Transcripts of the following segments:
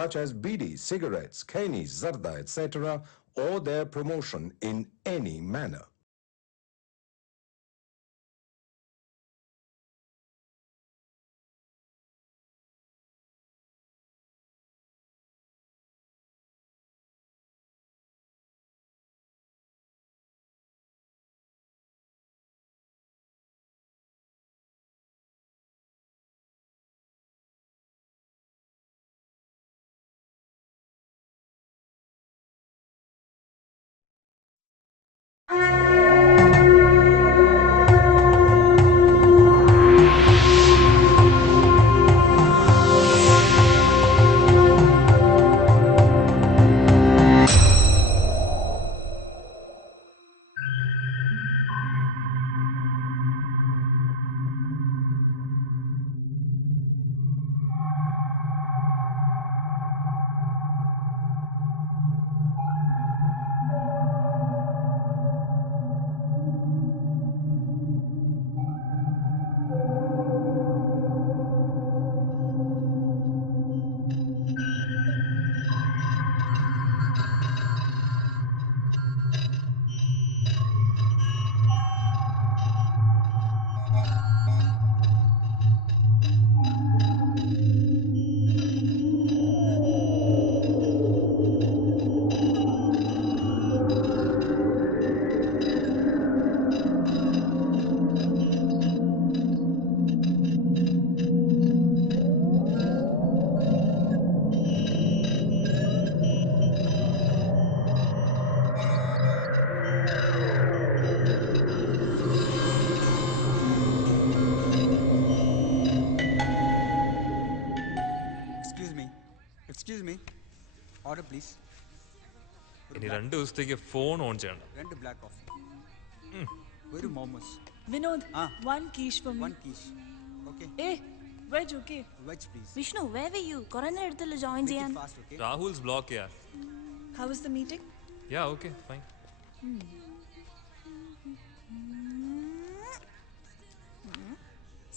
such as bidi, cigarettes, kani, zarda, etc., or their promotion in any manner. Excuse me. Order please. ഇനി 2 ദിവസത്തേക്ക് phone on ചെയ്യണം. 2 black coffee. ഒരു momos. Vinod, one quiche for me. One quiche. Okay. Hey, veg okay? Veg please. Vishnu, where were you? കുറേ നേരത്തിൽ join Make ചെയ്യാൻ. it fast, okay? Rahul's block യാർ. How was the meeting? Yeah, okay, fine.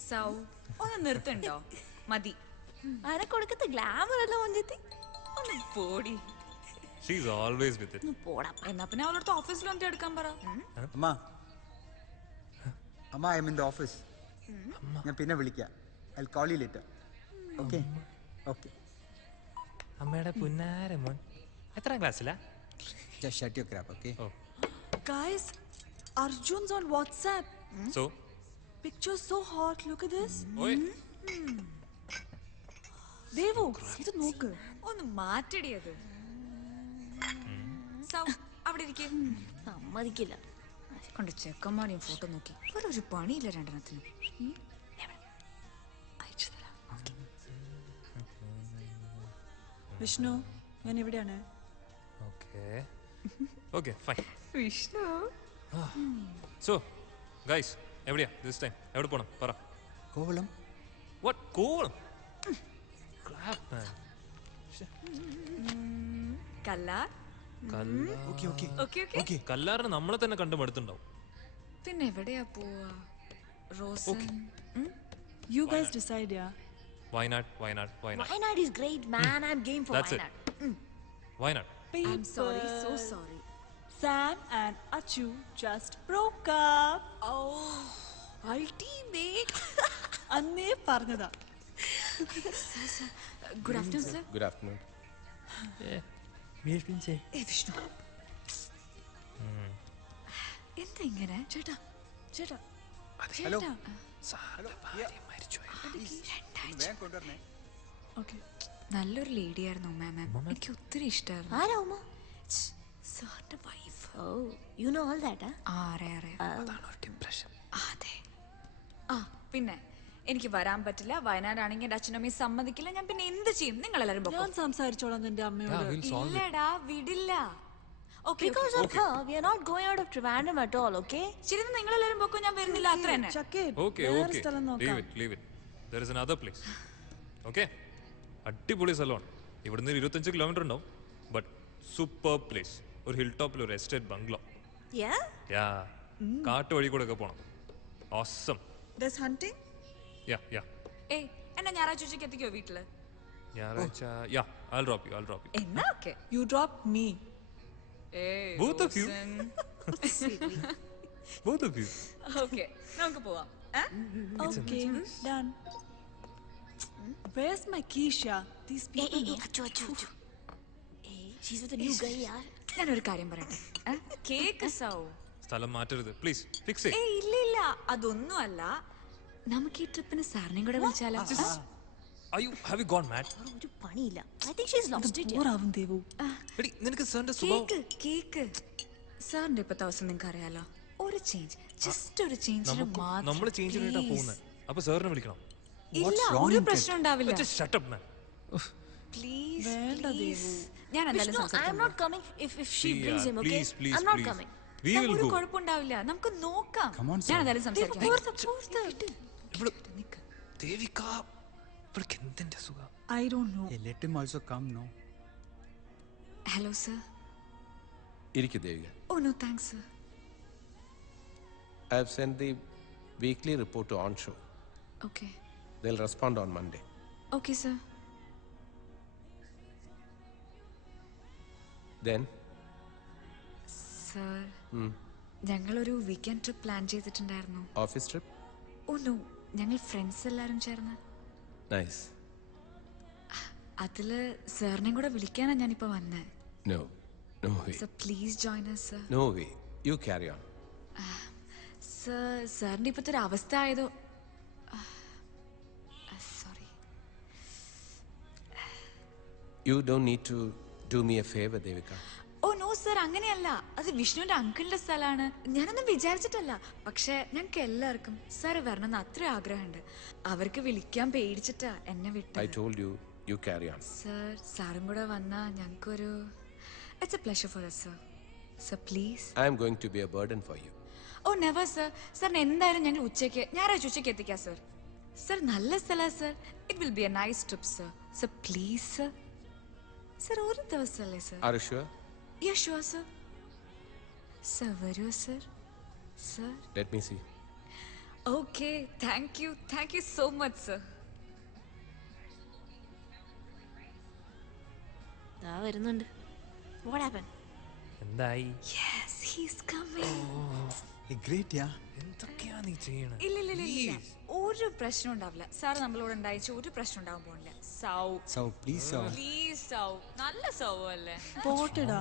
സൗ ഒന്ന് നിർത്തണ്ടോ? മതി. അനക്കൊടുക്കത്തെ glamour എല്ലാം ഒഞ്ചെത്തി. ഒന്ന് പോടി. She's always with it. പോടാ. എന്നാ പിന്നെ അവളടുത്ത് ഓഫീസിൽ വന്നിട്ട് എടുക്കാൻ പറ. അമ്മ I am in the office. ഞാൻ പിന്നെ വിളിക്കാം. I'll call you later. Okay? Okay. അമ്മയുടെ പുന്നാര മോൻ എത്രാം ക്ലാസ്സിലാ? Just shut your crap, okay? Oh. Guys, Arjun's on WhatsApp. So? Picture so hot. Look at this. Oi. Devu, ഇത് നോക്ക്. ഒന്ന് മാറ്റടി അത്. സൗ അവിടെ ഇരിക്കേ. സമ്മതിക്കില്ല. കൊണ്ട് ചെക്കന്മാരെയും ഫോട്ടോ നോക്കി വേറെ ഒരു പണിയില്ല രണ്ടെണ്ണത്തിന്. വിഷ്ണു, ഞാൻ ഇവിടെയാണ്. Okay, fine. Vishnu. So, guys, എവിടെയാ this time? എവിടെ പോണം? പറ. Kovalam. What? Kovalam? Crap, man. Kallar. Okay, okay. Okay okay. Okay. കല്ലാറിന് നമ്മളെ തന്നെ കണ്ടു മടുത്തുണ്ടാവും. പിന്നെ എവിടെയാ പോവാ? Rosan. You guys decide, yeah. Wynad. Wynad is great, man. I'm game for That's it. Wynad. Wynad. I'm sorry, so sorry. Sam and Achu just broke up. Oh, ultimate. അന്നേ പറഞ്ഞതാ. Good afternoon, sir. Good afternoon. ഏ വിഷ്ണു. എന്താ ഇങ്ങനെ? ചേട്ടാ, ചേട്ടാ. Hello. സാറിന്റെ ഭാര്യ മരിച്ചുപോയി. വേഗം കൊണ്ടുവരണേ. Okay. നല്ലൊരു ലേഡി ആയിരുന്നു മാം. എനിക്ക് ഒത്തിരി ഇഷ്ടമായിരുന്നു. ആരാ ഉമ്മ? സാറിന്റെ wife. Oh, you know all that, huh? അറിയാം. അതാണ് ഒരു ഡിപ്രഷൻ. അതെ. ആ പിന്നെ എനിക്ക് വരാൻ പറ്റില്ല. വയനാടാണെങ്കിൽ എൻ്റെ അച്ഛനമ്മയും സമ്മതിക്കില്ല. ഞാൻ പിന്നെ എന്ത് ചെയ്യും? നിങ്ങൾ എല്ലാവരും ഞാൻ സംസാരിച്ചോളാം നിന്റെ അമ്മയോട്. ഇല്ലടാ വിടില്ല. Okay, Because of her, we are not going out of Trivandrum at all, okay? ശരി, നിങ്ങൾ എല്ലാവരും പൊക്കോ. ഞാൻ വരുന്നില്ല. അത്ര തന്നെ. ചക്കേ, Okay. വേറെ സ്ഥലം നോക്കാം. Leave it. There is another place. Okay? അടിപൊളി സ്ഥലമാണ്. ഇവിടുന്ന് 25 കിലോമീറ്റർ ഉണ്ടാവും. But super place. ഒരു ഹിൽ ടോപ്പിൽ ഒരു എസ്റ്റേറ്റ് ബംഗ്ലോ. Yeah? കാട്ട് വഴി കൂടെ ഒക്കെ പോണം. Awesome. There's hunting? Yeah. ഏയ് എന്നെ ഞായറാഴ്ച ഉച്ചയ്ക്ക് എത്തിക്കോ വീട്ടില്? ഞായറാഴ്ച യാ I'll drop you എന്നാ okay You drop me. both of you okay നമുക്ക് പോവാം Okay, done. Where's my Keisha? These Hey, people. hey, hey, achu. Hey, she's with a new guy, yaar. ഞാനൊരു കാര്യം പറയട്ടെ കേക്ക് സൗ സ്ഥലം മാറ്റരുത് പ്ലീസ് ഫിക്സ് ഇല്ല അതൊന്നും അല്ല നമുക്ക് ഈ ട്രിപ്പിന് സാറിനെയും കൂടെ വിളിച്ചാലോ have you gone mad ഒരു പണിയില്ല. I think she's lost it. Bore ആവും ദേവു. എടി നിനക്ക് സാറിന്റെ സ്വഭാവം കേക്ക് സാറിന്റെ ഇപ്പത്തെ അവസ്ഥ നിങ്ങൾക്ക് അറിയാലോ ഒരു ചേഞ്ച് ജസ്റ്റ് ഒരു ചേഞ്ചിന് നമ്മൾ ചേഞ്ച് ചെയ്തിട്ടാ പോകുന്നത് അപ്പൊ സാറിനെ വിളിക്കണം ഇല്ല ഒരു പ്രശ്നം ഉണ്ടാവില്ല just shut up man please ഞാൻ എന്തായാലും Vishnu, I am not coming if she See, brings him, okay? please, I'm not please. coming. we will ഒരു go കുഴപ്പമുണ്ടാവില്ല നമുക്ക് നോക്കാം Come on, ഞാൻ sir. എന്തായാലും സംസാരിക്കാം ദേവിക ഇവൾക്ക് എന്തിന്റെ സുഖം I don't know. Hey, let him also come, no? Hello sir ഇരിക്കു Devika. Oh no thanks sir I have sent the weekly report to onshore. Okay They'll respond on Monday. Okay sir Then sir ഞങ്ങളൊരു weekend trip plan ചെയ്തിട്ടുണ്ടായിരുന്നു office trip? Oh no ഞങ്ങൾ friends എല്ലാവരും ചേർന്ന് Nice. അതില് സാറിനെയും കൂടെ വിളിക്കാനാ ഞാനിപ്പോ വന്നേ No way. Sir please join us sir No way. You carry on. Sir സാറിന്റെ ഇപ്പോഴത്തെ ഒരു അവസ്ഥ ആയതോ sorry You don't need to do me a favor, Devika. Oh no sir അങ്ങനെയല്ല അത് വിഷ്ണുവിന്റെ അങ്കിളിന്റെ സ്ഥലമാണ് ഞാനൊന്നും വിചാരിച്ചിട്ടല്ല പക്ഷെ ഞങ്ങൾക്ക് എല്ലാവർക്കും സാർ വരണമെന്ന് അത്ര ആഗ്രഹമുണ്ട് അവർക്ക് വിളിക്കാൻ പേടിച്ചിട്ടാ എന്നെ I വിട്ടത് told you, you carry on. Sir സാറും കൂടെ വന്നാ ഞങ്ങൾക്കൊരു it's a pleasure for us sir sir please I am going to be a burden for you. Oh never sir സാറിന് എന്തായാലും ഞങ്ങൾ ഞായറാഴ്ച ഉച്ചയ്ക്ക് എത്തിക്കാം സർ സർ നല്ല സ്ഥലമാണ് sir it will be a nice trip sir sir please sir sir ഒരു ദിവസമല്ലേ sir Are you sure? Yeah sure sir sir വരൂ sir sir Let me see. Okay thank you so much sir ദാ വരുന്നുണ്ട്. What happened? എന്തായി yes he's coming Hey, great, yeah. എന്തൊക്കെയാ നീ ചെയ്യണേ ഇല്ല ഒരു പ്രശ്നം ഉണ്ടാവില്ല സാർ നമ്മളോട് ഉണ്ടായിച്ച ഒരു പ്രശ്നം ഉണ്ടാവാൻ പോണില്ല സൗ So, please, sir. പ്ലീസ് സൗ നല്ല സൗ അല്ലേ പോട്ടെടാ.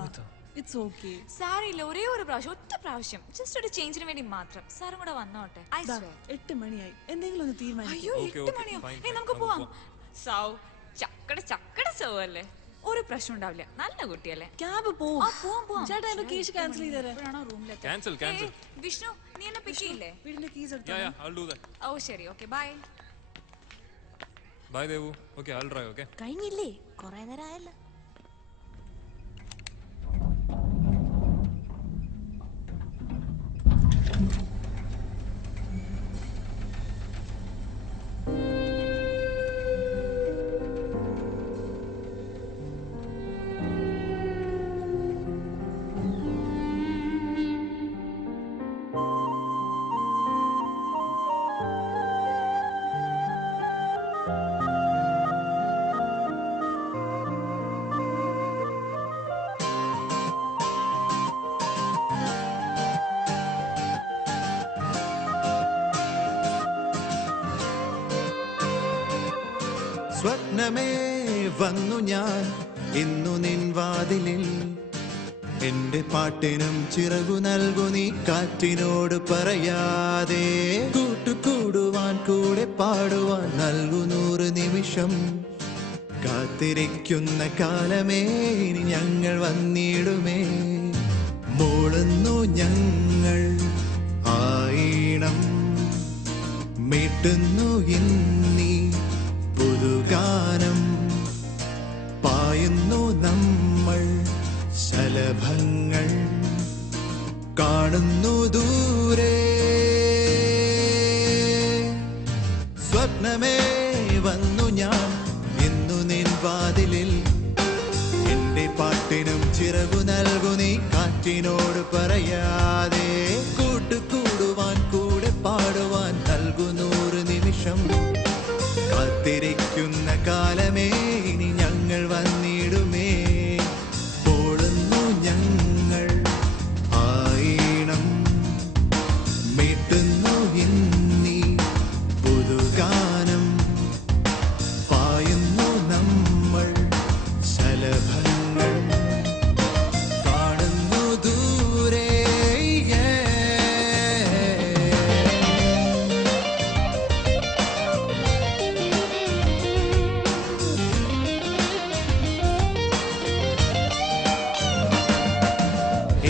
It's okay. സാറില്ല ഒരേ ഒരു പ്രാവശ്യം ഒറ്റ പ്രാവശ്യം ജസ്റ്റ് ഒരു ചേഞ്ചിന് വേണ്ടി മാത്രം സാറും കൂടെ വന്നോട്ടെ I ദാ, swear. 8 മണിയായി. എന്തെങ്കിലും ഒന്ന് തീരുമാനിക്കും. അയ്യോ Okay, 8 okay, മണിയോ fine, ഏയ് fine, നമുക്ക് നമുക്ക് പോവാം സൗ ചക്കട സൗ അല്ലേ ഒരു പ്രശ്നം ഉണ്ടാവില്ല നല്ല കുട്ടിയല്ലേ ക്യാബ് പോ. ആ പോവാം ചേട്ടാ എന്റെ കീശ് ക്യാൻസൽ ചെയ്തേരെ. എപ്പോഴാണോ റൂമിലെത്തി Cancel. വിഷ്ണു നീ എന്നെ പിക്ക് ചെയ്യില്ലേ വീടിന്റെ കീസ് എടുത്തോ. yeah I'll do that ഓ ശരി okay bye bye devu okay I'll drive okay കഴിഞ്ഞില്ലേ? കുറേ നേരം ആയല്ലോ. സ്വപ്നമേ വന്നു ഞാൻ ഇന്നു നിൻ വാതിലിൽ എന്റെ പാട്ടിനും ചിറകു നൽകു നീ കാറ്റിനോട് പറയാതെ കൂട്ടുകൂടുവാൻ കൂടെ പാടുവാൻ നൽകു 100 നിമിഷം കാത്തിരിക്കുന്ന കാലമേ ഇനി ഞങ്ങൾ വന്നിടുമേ മൂളുന്നു ഞങ്ങൾ ആയിണം മീട്ടുന്നു ഇന്നീ പുതുഗാനം പായുന്നു നമ്മൾ ശലഭങ്ങൾ കാണുന്നു ദൂരെ സ്വപ്നമേ വന്നു ഞാൻ ഇന്നു നിൻ വാതിലിൽ എന്റെ പാട്ടിനും ചിറകു നൽകു നീ കാറ്റിനോട് പറയാതെ കൂട്ടുകൂടുവാൻ കൂടെ പാടുവാൻ നൽകു 100 നിമിഷം കാത്തിരിക്കുന്ന കാലമേ ഇനി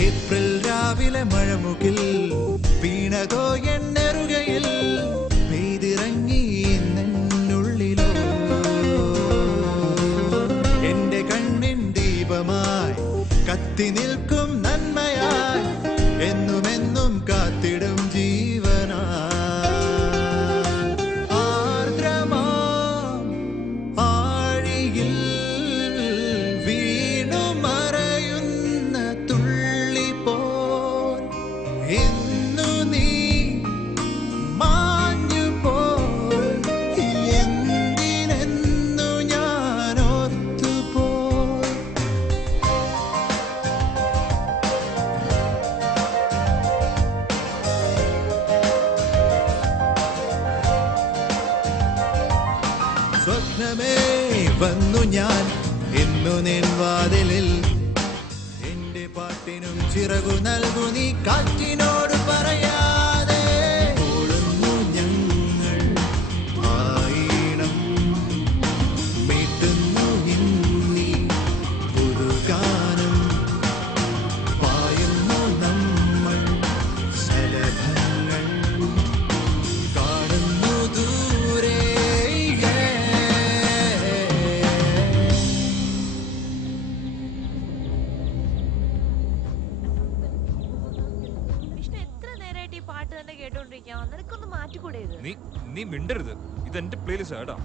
ഏപ്രിൽ രാവിലെ മഴമുകിൽ വീണതോ എന്നെറുകയിൽ പെയ്തിറങ്ങി എന്നുള്ളിലോ എന്റെ കണ്ണിൻ ദീപമായി കത്തി നിൽക്കും നന്മയായി എന്നുമെന്നും കാത്തിടും ജീവനാ ആർദ്രമാം ആഴിയിൽ വീണു മറയുന്ന തുള്ളി പോൽ ഇന്നു നീ മാഞ്ഞു പോൽ എന്തിനെന്നു ഞാൻ ഓർത്തുപോൽ സ്വപ്നമേ വന്നു ഞാൻ ഇന്നു നിൻ വാതിലിൽ എന്റെ പാട്ടിനും ചിറകു നൽകു നീ കാറ്റിനോട് പറയാതെ ഓടുന്നു ഞങ്ങൾ ആയിണം മീട്ടുന്നു ഇന്നീ പുതുഗാനം പായുന്നു നമ്മൾ ശലഭങ്ങൾ കാണുന്നു ദൂരെ വിഷ്ണു എത്ര നേരമായിട്ട് ഈ പാട്ട് തന്നെ കേട്ടോണ്ടിരിക്കാം, നിനക്കൊന്ന് മാറ്റിക്കൂടെ ഇത്? നീ മിണ്ടരുത്, ഇത് എന്റെ പ്ലേലിസ്റ്റ് കേട്ടോ.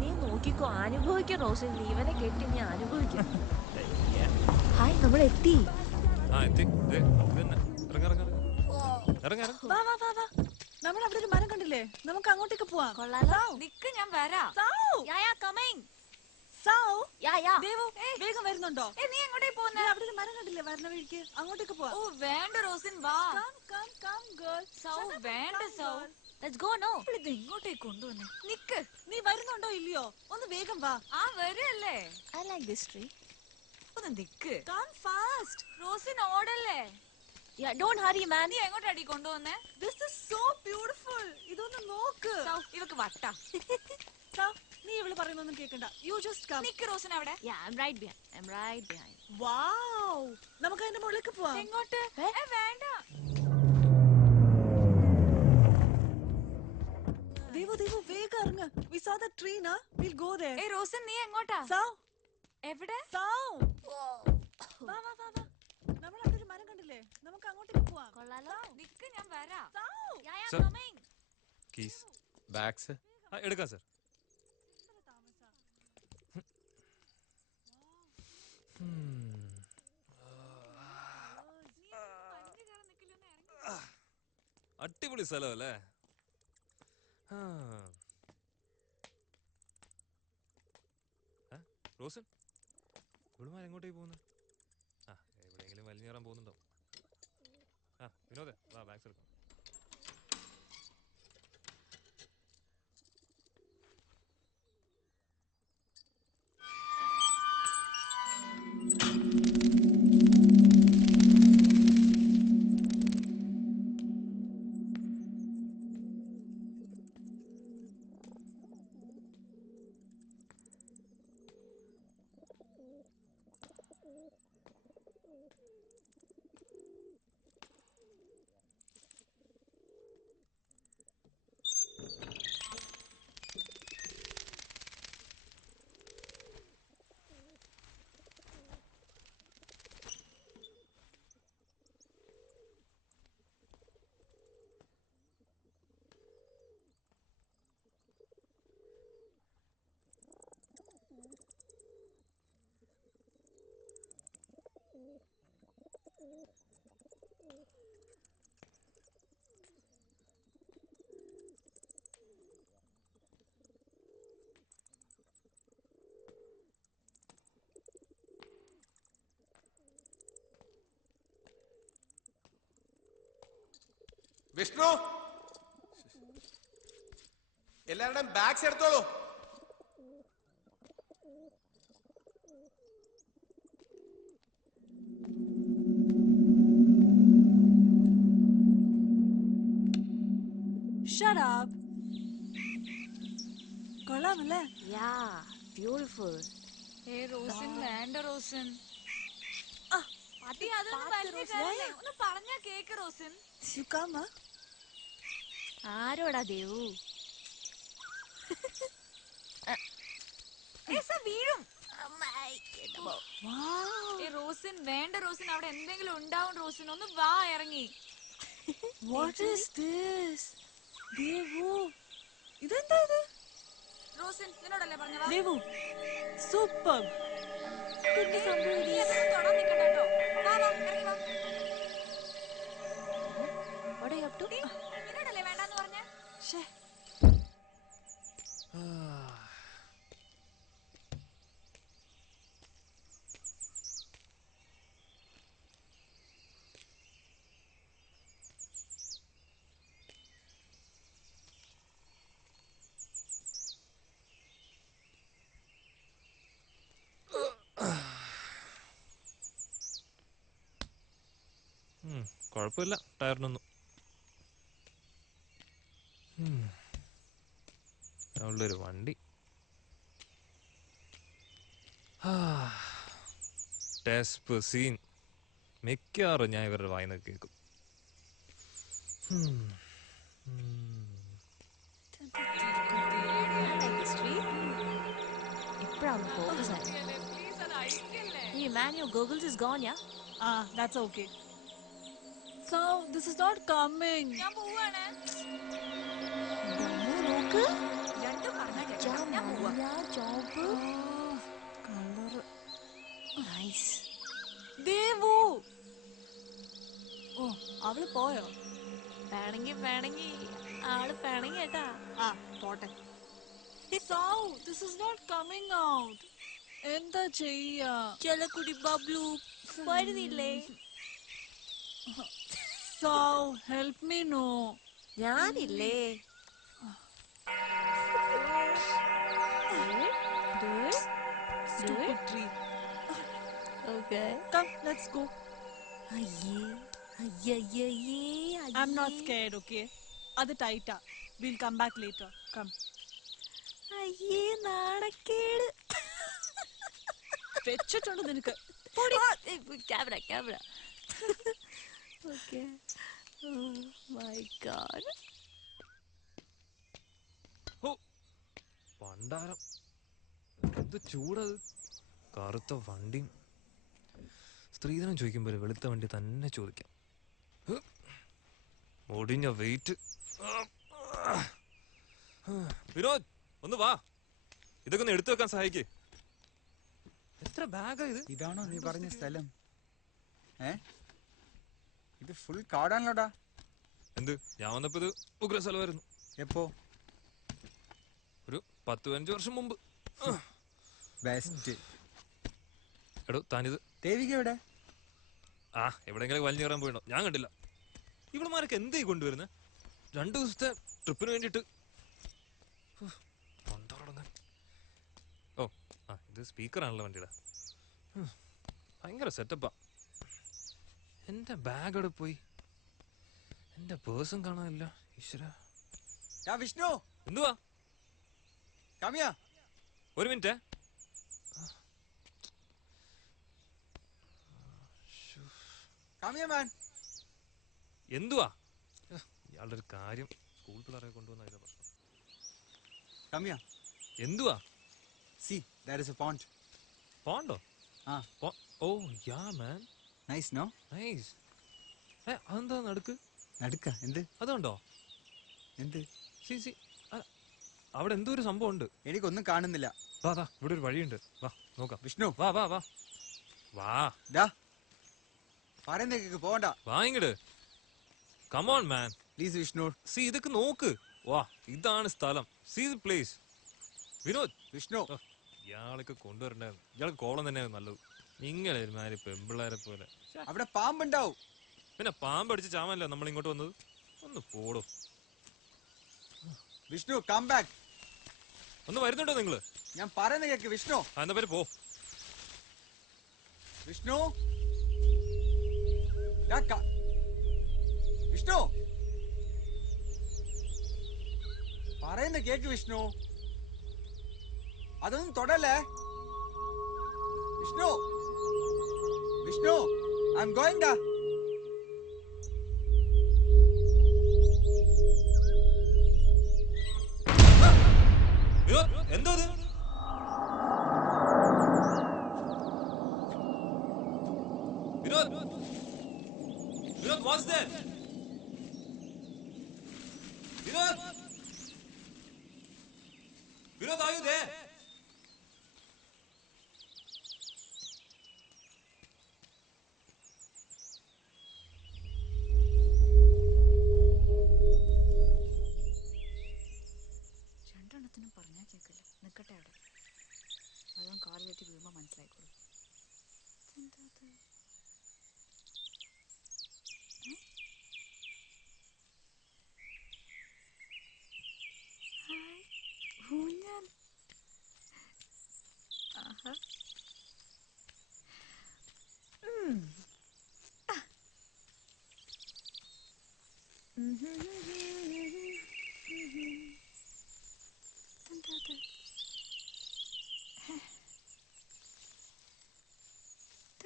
നീ നോക്കിക്കോ, അനുഭവിക്കാം റോസിൻ, നീ ഇവനെ കേട്ടി ഞാൻ അനുഭവിക്കാം. ഹായ്, നമ്മൾ എത്തി. എത്തി. ദേ, ഇത് തന്നെ. ഇറങ്ങ്, ഇറങ്ങ്, ഇറങ്ങ്. ഇറങ്ങ്, ഇറങ്ങ്. വാ വാ വാ വാ. നമ്മൾ അവിടെ ഒരു മരം കണ്ടില്ലേ? നമുക്ക് അങ്ങോട്ടേക്ക് പോവാം. കൊള്ളാലോ. നിക്ക്, ഞാൻ വരാം. യാ കമ്മിങ്. സാവു, യാ ദേവു, വേഗം വരുന്നുണ്ടോ? നീ എങ്ങോട്ടേ പോകുന്നേ? അവിടെ ഒരു മരം കണ്ടില്ലേ വരുന്ന വഴിക്ക്? അങ്ങോട്ടേക്ക് പോവാം. ഓ വേണ്ട റോസിൻ, വാ. Come, girl. സൗ വേണ്ട സൗ. Let's go no. ഇത് എങ്ങോട്ടേക്ക് കൊണ്ടുവന്നേ? നിക്ക്. നീ വരുന്നുണ്ടോ ഇല്ലയോ? ഒന്ന് വേഗം വാ. വരല്ലേ? I like this tree. ഒന്ന് നിക്ക്. Come fast. റോസിൻ ഓടല്ലേ? Yeah don't hurry man. നീ എങ്ങോട്ടടി കൊണ്ടുവന്നേ? This is so beautiful. ഇതൊന്ന് നോക്ക്. സൗ, ഇവക്ക് വട്ട. സാവ്, നീ ഇവള് പറയുന്നൊന്നും കേക്കണ്ട. You just come. Nick Rosen അവിടെ. Yeah I am right behind. Wow. നമുക്ക് അതിന്റെ മുകളിലേക്ക് പോവാം. എങ്ങോട്ട്? വേണ്ട. ദേവു വേഗം ഇറങ്ങ്. We saw the tree, na? We'll go there. Rosin, നീ എങ്ങോട്ടാ? സാവ്, എവിടെ? സാവ്. വാ വാ വാ വാ. നമ്മൾ അവിടെ ഒരു മരം കണ്ടില്ലേ? നമുക്ക് അങ്ങോട്ടേക്ക് പോവാം. കൊള്ളാലോ. നിക്ക്, ഞാൻ വരാം. സാവ്. യാ Sir. കമ്മിങ്. Keys, bags. എടുക്കാം സർ. അടിപൊളി സ്ഥലം അല്ലേ? റോസൻ, ഇവിടുമാർ എങ്ങോട്ടേക്ക് പോകുന്നു? എവിടെയെങ്കിലും വലിഞ്ഞേറാൻ പോകുന്നുണ്ടോ? വിനോദേ, വാ, ബാഗ്സ് എടുക്കാം. വിഷ്ണു, എല്ലാവരുടെയും ബാഗ്സ് എടുത്തോളൂ. Shut up. കൊള്ളാമല്ലേ? യാ ബ്യൂട്ടിഫുൾ. റോസിൻ വേണ്ട റോസിൻ. അടി അതൊന്നും വലിയ കാര്യമല്ല. ഒന്ന് പറഞ്ഞാ cake Rosin. You come, huh? ആരോടാ ദേവു? വീഴും. Wow. റോസിൻ വേണ്ട റോസിൻ, അവിടെ എന്തെങ്കിലും ഉണ്ടാവും റോസിൻ. ഒന്ന് വാ ഇറങ്ങി. What is this? Devu. ഇതെന്താ ഇത്? റോസിൻ നിന്നോടല്ലേ പറഞ്ഞ വാ. ദേവു. Super. നീ അതൊന്നും തൊടാൻ നിൽക്കണ്ട കേട്ടോ. വാ വാ ഇറങ്ങി വാ. What are you up to? നിന്നോടല്ലേ വേണ്ടാന്ന് പറഞ്ഞ. ശ്ശേ. കുഴപ്പമില്ല ടയറിനൊന്നും. ഉള്ളൊരു വണ്ടി. ടെസ്പസീൻ മിക്കവാറും ഞാൻ ഇവരുടെ വായിന്ന് കേൾക്കും. ഇപ്പഴാണ് ഫോക്കസ് ആയത്. Hey man, your goggles is gone, yeah? That's okay. So, this is not coming. ഞാൻ പോവാണ്. നോക്ക്. രണ്ടും പറഞ്ഞാ കേൾക്കണം. ഞാൻ പോവാ. ജോബ്. Color. Nice. ദേവു. ഓ, അവള് പോയോ? വേണമെങ്കി ആള് പിണങ്ങി കേട്ടാ. പോട്ടെ. So, this is not coming out. എന്താ ചെയ്യാ? ചെലക്കുടി ബബ്ലു വരുന്നില്ലേ? So, help me no. ഞാനില്ലേ? Stupid tree. Okay. Come, let's go. അയ്യേ. I'm not scared, okay? അത് ടൈറ്റാ. We'll come back later. Come. അയ്യേ നാണക്കേട്. വെച്ചിട്ടുണ്ട് നിനക്ക്. Camera. Okay. Oh my God. പണ്ടാരം എന്ത് ചൂടത്. കറുത്ത വണ്ടിയും സ്ത്രീധനം ചോദിക്കുമ്പോൾ വെളുത്ത വണ്ടി തന്നെ ചോദിക്കാം. ഒടിഞ്ഞ വെയിറ്റ്. വിനോദ് ഒന്ന് വാ, ഇതൊക്കെ ഒന്ന് എടുത്തു വെക്കാൻ സഹായിക്കേ. എത്ര ബാഗാ ഇത്? ഇതാണോ നീ പറഞ്ഞ സ്ഥലം? ഇത് ഫുൾ കാടാണല്ലോടാ. എന്ത്, ഞാൻ വന്നപ്പോ ഇത് ഉഗ്ര സ്ഥലമായിരുന്നു. എപ്പോ? ഒരു 10-15 വർഷം മുമ്പ്. ബെസ്റ്റ്. എടോ താനിത് ദേവിക എവിടെ? എവിടെയെങ്കിലും വലിഞ്ഞു കയറാൻ പോയിട്ടോ, ഞാൻ കണ്ടില്ല. ഇവിടെമാരൊക്കെ എന്തേ കൊണ്ടുവരുന്നത്? 2 ദിവസത്തെ ട്രിപ്പിന് വേണ്ടിട്ട്. ഇത് സ്പീക്കറാണല്ലോ വണ്ടിയുടെ. ഭയങ്കര സെറ്റപ്പാ. എന്റെ ബാഗ് അവിടെ പോയി, എന്റെ പേഴ്സും കാണാനില്ല. ഈശ്വര. വിഷ്ണു, എന്തുവാ? കാമിയ, ഒരു മിനിറ്റ്. കാമിയ മാൻ. എന്തുവാ ഇയാളുടെ ഒരു കാര്യം? സ്കൂൾ പിള്ളേരെ കൊണ്ടുവന്ന ഇതാ പ്രശ്നം. കാമിയ, എന്തുവാ? See, there is a pond. പോണ്ടോ? Oh yeah man. Nice, no? Nice. അതെന്താ നടുക്ക്? നടുക്ക എന്ത്? അതുണ്ടോ? എന്ത്? സി അവിടെ എന്തോ ഒരു സംഭവം ഉണ്ട്. എനിക്കൊന്നും കാണുന്നില്ല. വാ ഇവിടെ ഒരു വഴിയുണ്ട്, വാ നോക്കാം. വിഷ്ണു, വാ വാ വാ വാ. പറയുന്നേക്ക് പോകണ്ട. വാ ഇങ്ങട്. Come on man. Please Vishnu. See ഇതൊക്കെ നോക്ക്. വാ, ഇതാണ് സ്ഥലം. See the place. Vinod, Vishnu, ഇയാളൊക്കെ കൊണ്ടുവരണ്ടായിരുന്നു. ഇയാൾക്ക് കോളം തന്നെയാണ് നല്ലത്. ഇങ്ങനെ ഒരുമാതിരി പെമ്പിള്ളേരെ പോലെ. അവിടെ പാമ്പുണ്ടാവും. പിന്നെ പാമ്പടിച്ച് ചാമല്ലോ നമ്മൾ ഇങ്ങോട്ട് വന്നത്. ഒന്ന് പോടോ. Vishnu, come back. ഒന്ന് വരുന്നുണ്ടോ നിങ്ങള്? ഞാൻ പറയുന്ന കേക്ക് വിഷ്ണു. എന്നാ പേര് പോ. വിഷ്ണു, വിഷ്ണു, പറയുന്ന കേക്ക് വിഷ്ണു. അതൊന്നും തൊടല്ലേ Vishnu. Vishnu, I'm going da. Vinod എന്തോ ഇത്? Vinod Vinod what's that? Vinod Vinod are you there? രണ്ടെണ്ണത്തിനും പറഞ്ഞാൽ കേൾക്കില്ല. നിൽക്കട്ടെ അവിടെ. അതും കാർ കയറ്റി വീഴുമ്പോൾ മനസ്സിലായിക്കോളൂ. എന്താ ഊഞ്ഞാൽ. ആഹാ.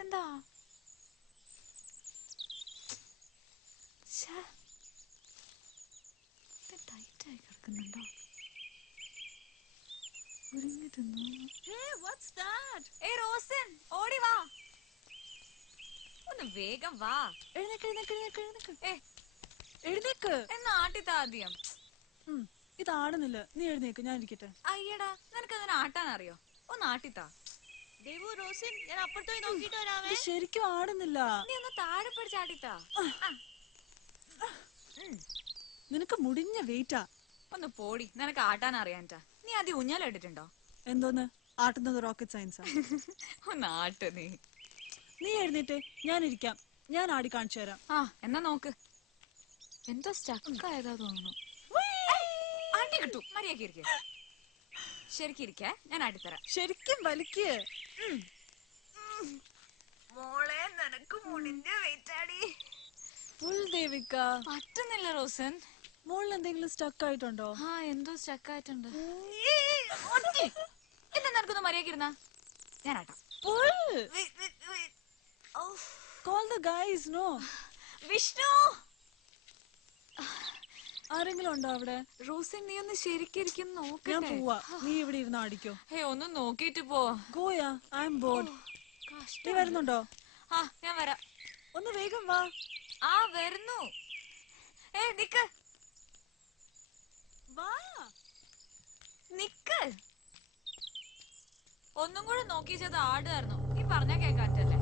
എന്താ ടൈറ്റായി കിടക്കുന്നുണ്ടോ? ഒരുങ്ങി തിന്നു. Hey, what's that? ഏയ് റോസൻ, ഓടി വാ. ഒന്ന് വേഗം വാ. എഴുന്നേക്ക് എഴുന്നേക്ക് എഴുന്നേക്ക് എഴുന്നേക്ക്. ഏ എഴുന്നേക്ക്. എന്നാ ആട്ടിത്താ ആദ്യം. ഇതാടുന്നില്ല. നീ എഴുന്നേക്ക്, ഞാൻ ഇരിക്കട്ടെ. അയ്യടാ, നിനക്ക് അതിനെ ആട്ടാൻ അറിയോ? ഒന്ന് ആട്ടിത്താ. ദേവു റോസിൻ ഞാൻ അപ്പുറത്തോയി നോക്കിട്ട് വരാമേ. ഇത് ശരിക്കും ആടുന്നില്ല. നീ ഒന്ന് താഴെ പിടിച്ച് ആട്ടിത്താ. നിനക്ക് മുടിഞ്ഞ വെയിറ്റാ. ഒന്ന് പോടി, നിനക്ക് ആട്ടാൻ അറിയാൻറ്റാ. നീ ആദ്യം ഊഞ്ഞാലിട്ടിട്ടുണ്ടോ? എന്തോന്ന് ആട്ടുന്നത് റോക്കറ്റ് സയൻസാ? ഒന്ന് ആട്ട് നീ. നീ എഴുന്നേറ്റ്, ഞാൻ ഇരിക്കാം. ഞാൻ ആടി കാണിച്ചു തരാം. ആ എന്നാ നോക്ക്. എന്തോ സ്റ്റക്കായതാ തോന്നുന്നു. ആട്ടി കിട്ടു. മര്യാദക്ക് ഇരിക്കേ. ശരിക്കും ഇരിക്കേ, ഞാൻ ആട്ടിത്തരാം. ശരിക്കും വലിക്ക്. മോളെ നിനക്ക് മുടിഞ്ഞ വെയിറ്റാടി. ദേവിക പറ്റുന്നില്ല റോസൻ. മോളിൽ എന്തെങ്കിലും സ്റ്റക്ക് ആയിട്ടുണ്ടോ? ആ എന്തോ സ്റ്റക്കായിട്ടുണ്ട്. എന്താ നിനക്കൊന്ന് മര്യാദക്ക് ഇരുന്നാ? ഞാൻ ആട്ടാം. Call the guys, no. Vishnu, ആരെങ്കിലും ഉണ്ടോ അവിടെ? റോസൻ നീ ഒന്ന് ശരിക്കും ഞാൻ നോക്കട്ടെ. പോവാ. നീ ഇവിടെ ഇരുന്ന് ആടിക്കോ. ഒന്ന് നോക്കിട്ട് പോ. ഗോയാ, ഐ എം ബോർഡ്. നീ വരുന്നുണ്ടോ? ആ ഞാൻ വരാം. ഒന്ന് വേഗം വാ. ആ വരുന്നു. നിക്ക് വാ. നിക്ക്. ഒന്നും കൂടെ നോക്കിച്ചത് ആടുകായിരുന്നു. നീ പറഞ്ഞാ കേക്കാറ്റല്ലേ?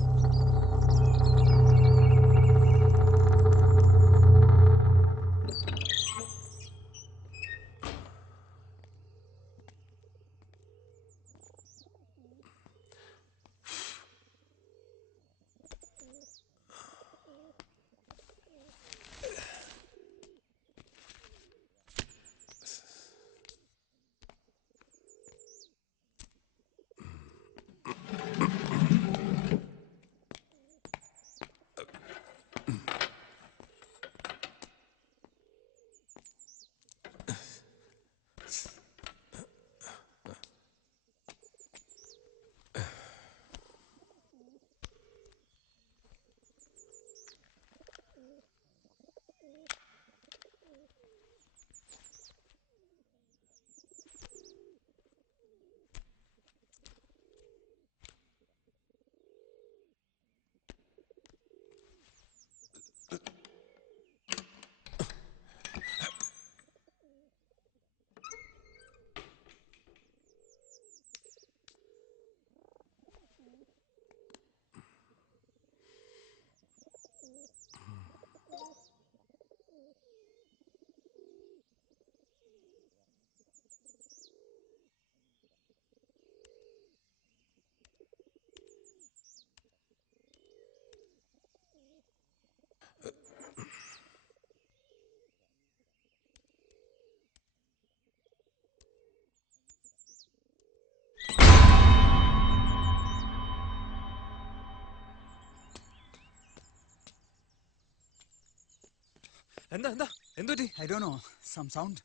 എന്താ എന്താ എന്തുപറ്റി? I don't know, some sound.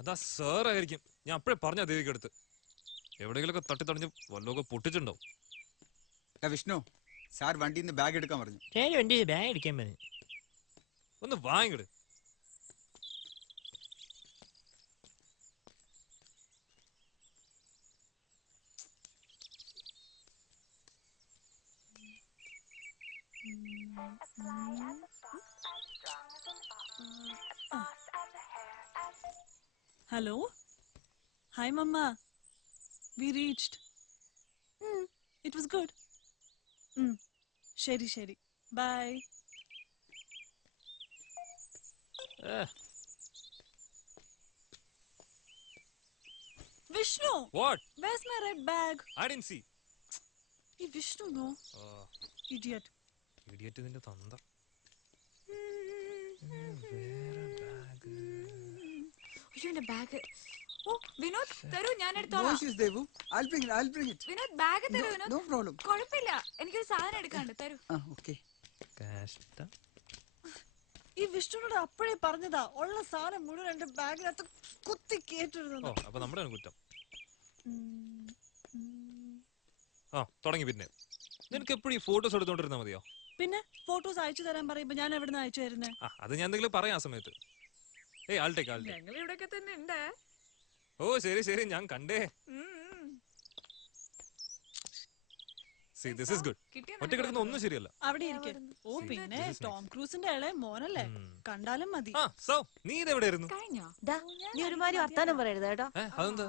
അതാ സാർ ആയിരിക്കും. ഞാൻ അപ്പഴേ പറഞ്ഞ ദേവിക്ക് അടുത്ത് എവിടെയെങ്കിലൊക്കെ തട്ടി തടഞ്ഞ് വല്ലതൊക്കെ പൊട്ടിച്ചിട്ടുണ്ടോ? Vishnu, സാർ വണ്ടിയിൽ നിന്ന് ബാഗ് എടുക്കാൻ പറഞ്ഞു. വണ്ടി ബാഗ് അടിക്കാൻ പറഞ്ഞു. ഒന്ന് വാങ്ങിട്. Hello? Hi, Mama. We reached. It was good. Sheri. Bye. Vishnu, What? where's my red bag? I didn't see. Hey, Vishnu, no. Idiot. Idiot നിന്റെ തന്ത. അയ്യോ എന്റെ ബാഗ്. ഓ വിനോദ് തരൂ, ഞാൻ No എടുത്തോളാം. issues, Devu. I'll bring it. Vinod bag തരൂ Vinod. No problem. കുഴപ്പമില്ല, എനിക്കൊരു സാധനം എടുക്കാണ്ട് തരൂ. Okay. കഷ്ടം. ഈ വിഷ്ണുനോട് അപ്പോഴേ പറഞ്ഞതാ ഉള്ള സാധനം മുഴുവൻ എന്റെ ബാഗിനകത്ത് കുത്തി കേട്ടിരുന്നു. അപ്പൊ നമ്മുടെ കുറ്റം. തുടങ്ങി. പിന്നെ നിനക്ക് എപ്പോഴും ഈ ഫോട്ടോസ് എടുത്തോണ്ടിരുന്നാ മതിയോ? പിന്നെ ഫോട്ടോസ് അയച്ചു തരാൻ പറയുമ്പോ ഞാൻ എവിടുന്ന് അയച്ചു തരുന്നേ? അത് ഞാൻ എന്തെങ്കിലും പറയാം ആ സമയത്ത്. ആൾട്ടേക്ക് ഞങ്ങൾ ഇവിടെയൊക്കെ തന്നെ ഉണ്ട്. ഓ ശരി ഞാൻ കണ്ടേ. This is good. ഒറ്റ കിടക്കുന്ന ഒന്നും ശരിയല്ല. അവിടെ ഇരിക്കും. ഓ പിന്നെ ടോം ക്രൂസിന്റെ ഇളയ മോനല്ലേ, കണ്ടാലും മതി. നീ ഇതെവിടെയായിരുന്നു? കഴിഞ്ഞോ? നീ ഒരുമാതിരി വർത്താനം പറയരുത് കേട്ടോ. അതെന്താ?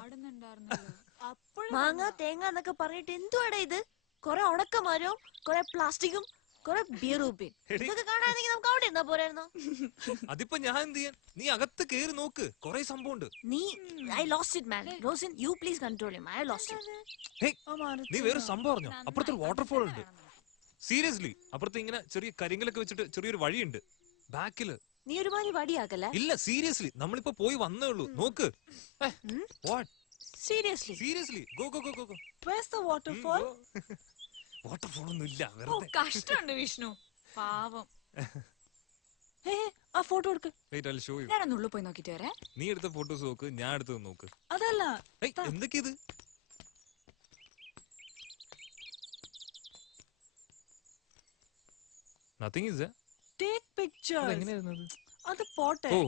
മാങ്ങ തേങ്ങ എന്നൊക്കെ പറഞ്ഞിട്ട് എന്തുവാടാ ഇത്? കൊറേ ഉണക്കമരവും കൊറേ പ്ലാസ്റ്റിക്കും കൊറേ ബിയറൂപ്പി ഇതൊക്കെ കാണാനെങ്കിൽ നമുക്ക് അവിടെ ഇരുന്നാ പോരായിരുന്നോ? അതിപ്പോ ഞാൻ എന്ത് ചെയ്യാൻ? നീ അകത്ത് കേറി നോക്ക്, കൊറേ സംഭവം ഉണ്ട്. നീ I lost it man. Rosin you please control him. I lost it. നീ വേറെ സംഭവം അറിഞ്ഞോ? അപ്പുറത്തൊരു വാട്ടർഫോൾ ഉണ്ട്. സീരിയസ്ലി, അപ്പുറത്ത് ഇങ്ങനെ ചെറിയ കരിങ്കലൊക്കെ വെച്ചിട്ട് ചെറിയൊരു വഴിയുണ്ട് ബാക്കില്. നീ ഒരുമാതിരി വടിയാക്കല്ലേ? ഇല്ല സീരിയസ്ലി, നമ്മളിപ്പോ പോയി വന്നേ ഉള്ളൂ. നോക്ക്. What? Seriously go. Where's the waterfall? Waterfall ഒന്നും ഇല്ല, ഓ വെറുതെ. കഷ്ടമുണ്ട് വിഷ്ണു, പാവം. ആ ഫോട്ടോ എടുക്ക്. Wait, I'll show you. ഞാനൊന്ന് ഉള്ളിൽ പോയി നോക്കിട്ട് വരാം. നീ എടുത്ത ഫോട്ടോസ് നോക്ക്, ഞാൻ എടുത്തത് നോക്ക്. അതല്ല, എന്തൊക്കെയത്? Nothing is there. take pictures. എങ്ങനെയായിരുന്നു അത്? അത് പോട്ടെ, ഓ.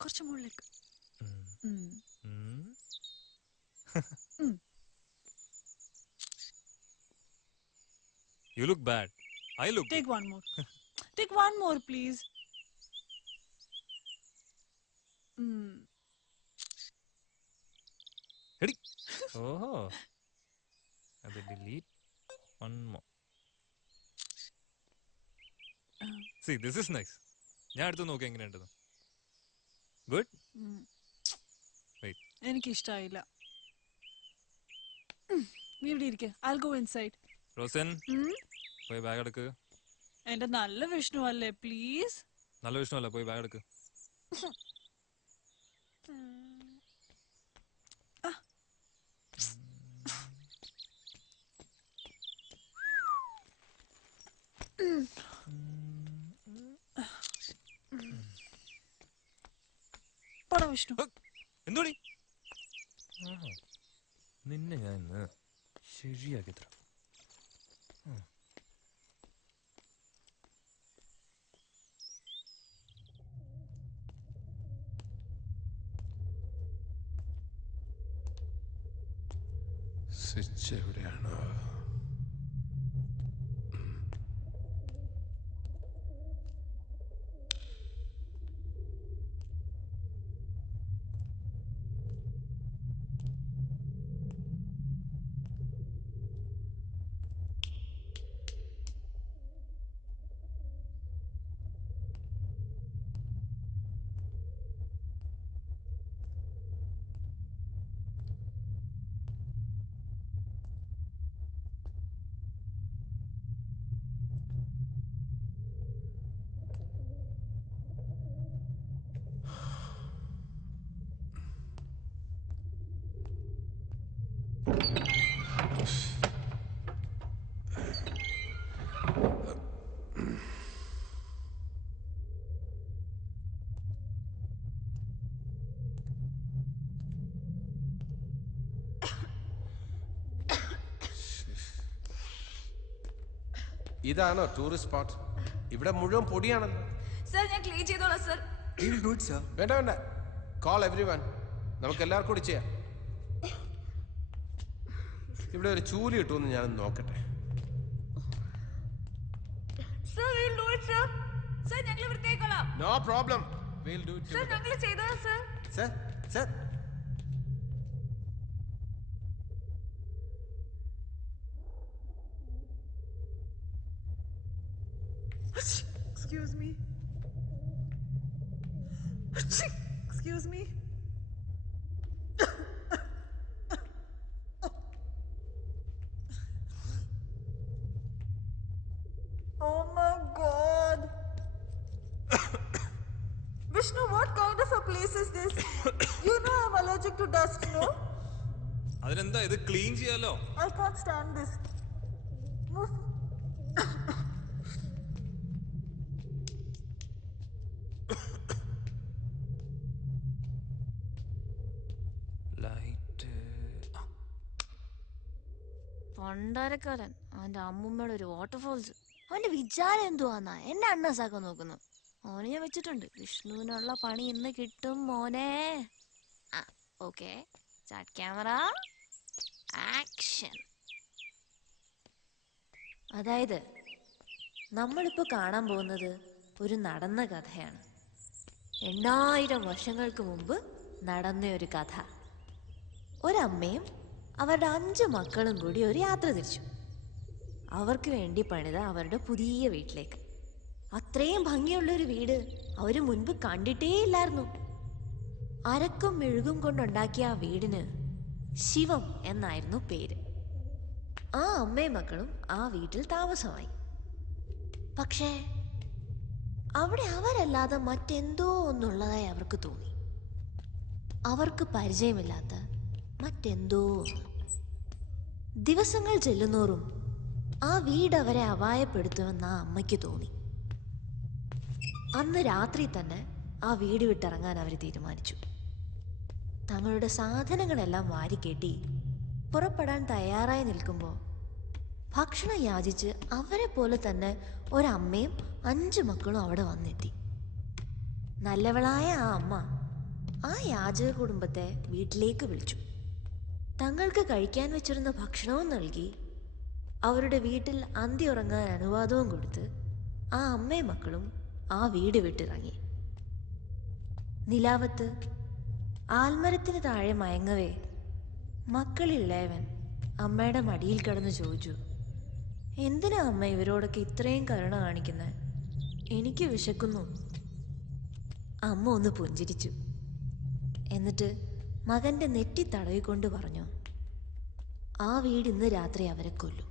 കുറച്ച് മുകളിലേക്ക്. You look bad. I look Take good. one more. Take one more, please. Ready? ഓഹോ. അത് delete one more. See, this is nice. ഞാൻ എടുത്ത് നോക്കി എങ്ങനെയുണ്ടെന്ന്. Good? Wait. എനിക്ക് ഇഷ്ടായില്ല. നീ ഇവിടെ ഇരിക്കെ. I'll go inside. റോസൻ, പോയി ബാഗ് എടുക്ക്. എന്റെ നല്ല വിഷ്ണു അല്ലേ, പ്ലീസ്. നല്ല വിഷ്ണു പോയി ബാഗ് എടുക്ക്. പോടാ വിഷ്ണു. എന്തോടി? നിന്നെ ഞാൻ ഇന്ന് ശരിയാക്കി തരാം. സ്വിച്ച് എവിടെയാണോ? ഇതാണോ ടൂറിസ്റ്റ് സ്പോട്ട്? ഇവിടെ മുഴുവൻ പൊടിയാണല്ലോ. സർ ഞാൻ ക്ലീൻ ചെയ്തോളാം sir. He'll do it, sir. വേണ്ട വേണ്ട, കോൾ എവ്രിവൺ. നമുക്ക് എല്ലാവർക്കും കൂടി ചെയ്യാം. ഇവിടെ ഒരു ചൂല് കിട്ടുമെന്ന് ഞാനൊന്ന് നോക്കട്ടെ. Sir we'll do it sir. Sir ഞങ്ങൾ വൃത്തിയാക്കോളാം. No problem, we'll do it sir together. ഞങ്ങൾ ചെയ്തോളാം സർ. Sir, sir. Excuse me. Excuse me. Oh my God. Vishnu, what kind of a place is this? You know I'm allergic to dust, no? അതിനെന്താ, ഇത് clean ചെയ്യാലോ. I can't stand this. Move. Light. പണ്ടാരക്കാരൻ അവന്റെ അമ്മൂമ്മയുടെ ഒരു waterfalls. അവന്റെ വിചാരം എന്തുവാന്നാ എന്നെ അണ്ണസാക്കാൻ നോക്കുന്നു. ഓന് ഞാൻ വെച്ചിട്ടുണ്ട്. വിഷ്ണുവിനുള്ള പണി ഇന്ന് കിട്ടും മോനെ. Okay, start camera action. അതായത് നമ്മളിപ്പോ കാണാൻ പോകുന്നത് ഒരു നടന്ന കഥയാണ്. 8000 വർഷങ്ങൾക്ക് മുമ്പ് നടന്ന ഒരു കഥ. ഒരമ്മയും അവരുടെ 5 മക്കളും കൂടി ഒരു യാത്ര തിരിച്ചു. അവർക്ക് വേണ്ടി പണിത അവരുടെ പുതിയ വീട്ടിലേക്ക്. അത്രയും ഭംഗിയുള്ളൊരു വീട് അവർ മുൻപ് കണ്ടിട്ടേ ഇല്ലായിരുന്നു. അരക്കും മെഴുകും കൊണ്ടുണ്ടാക്കിയ ആ വീടിന് ശിവം എന്നായിരുന്നു പേര്. ആ അമ്മയും മക്കളും ആ വീട്ടിൽ താമസമായി. പക്ഷേ അവിടെ അവരല്ലാതെ മറ്റെന്തോ ഒന്നുള്ളതായി അവർക്ക് തോന്നി. അവർക്ക് പരിചയമില്ലാത്ത മറ്റെന്തോ ഒന്ന്. ദിവസങ്ങൾ ചെല്ലുന്നോറും ആ വീട് അവരെ അപായപ്പെടുത്തുമെന്ന് ആ അമ്മയ്ക്ക് തോന്നി. അന്ന് രാത്രി തന്നെ ആ വീട് വിട്ടിറങ്ങാൻ അവർ തീരുമാനിച്ചു. തങ്ങളുടെ സാധനങ്ങളെല്ലാം വാരിക്കെട്ടി പുറപ്പെടാൻ തയ്യാറായി നിൽക്കുമ്പോൾ ഭക്ഷണം യാചിച്ച് അവരെ പോലെ തന്നെ ഒരമ്മയും 5 മക്കളും അവിടെ വന്നെത്തി. നല്ലവളായ ആ അമ്മ ആ യാചക കുടുംബത്തെ വീട്ടിലേക്ക് വിളിച്ചു. തങ്ങൾക്ക് കഴിക്കാൻ വെച്ചിരുന്ന ഭക്ഷണവും നൽകി അവരുടെ വീട്ടിൽ അന്തി ഉറങ്ങാൻ അനുവാദവും കൊടുത്ത് ആ അമ്മയും മക്കളും ആ വീട് വിട്ടിറങ്ങി. നിലാവത്ത് ആൽമരത്തിന് താഴെ മയങ്ങവേ മക്കളിളയവൻ അമ്മയുടെ മടിയിൽ കിടന്ന് ചോദിച്ചു, എന്തിനാ അമ്മ ഇവരോടൊക്കെ ഇത്രയും കരുണ കാണിക്കുന്നത്? എനിക്ക് വിശക്കുന്നു. അമ്മ ഒന്ന് പുഞ്ചിരിച്ചു. എന്നിട്ട് മകന്റെ നെറ്റി തടവിക്കൊണ്ട് പറഞ്ഞു, ആ വീട് ഇന്ന് രാത്രി അവരെ കൊല്ലും.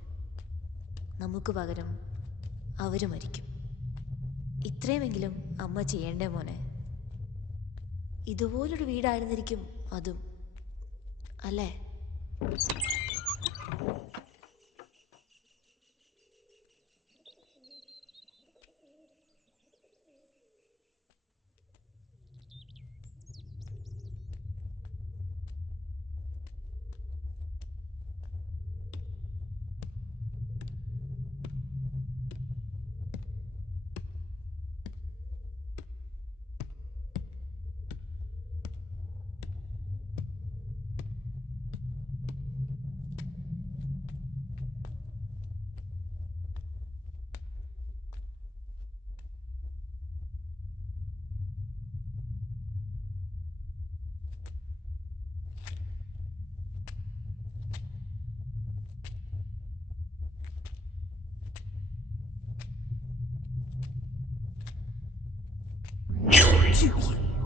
നമുക്ക് പകരം അവര് മരിക്കും. ഇത്രയുമെങ്കിലും അമ്മ ചെയ്യണ്ടേ മോനെ? ഇതുപോലൊരു വീടായിരുന്നിരിക്കും അതും, അല്ലേ?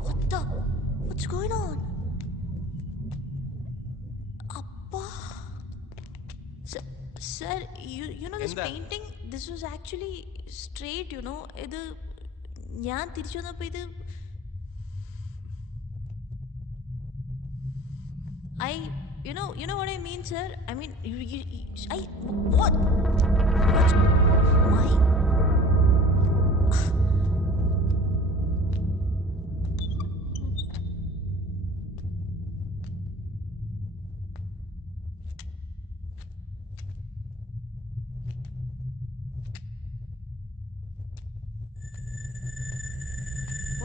What the? What's going on? Appa. Sir, you know this painting? This was actually straight, you know. ഇത് ഞാൻ തിരിച്ചു വന്നപ്പോൾ ഇത് you know what I mean, sir? I mean, what? Why?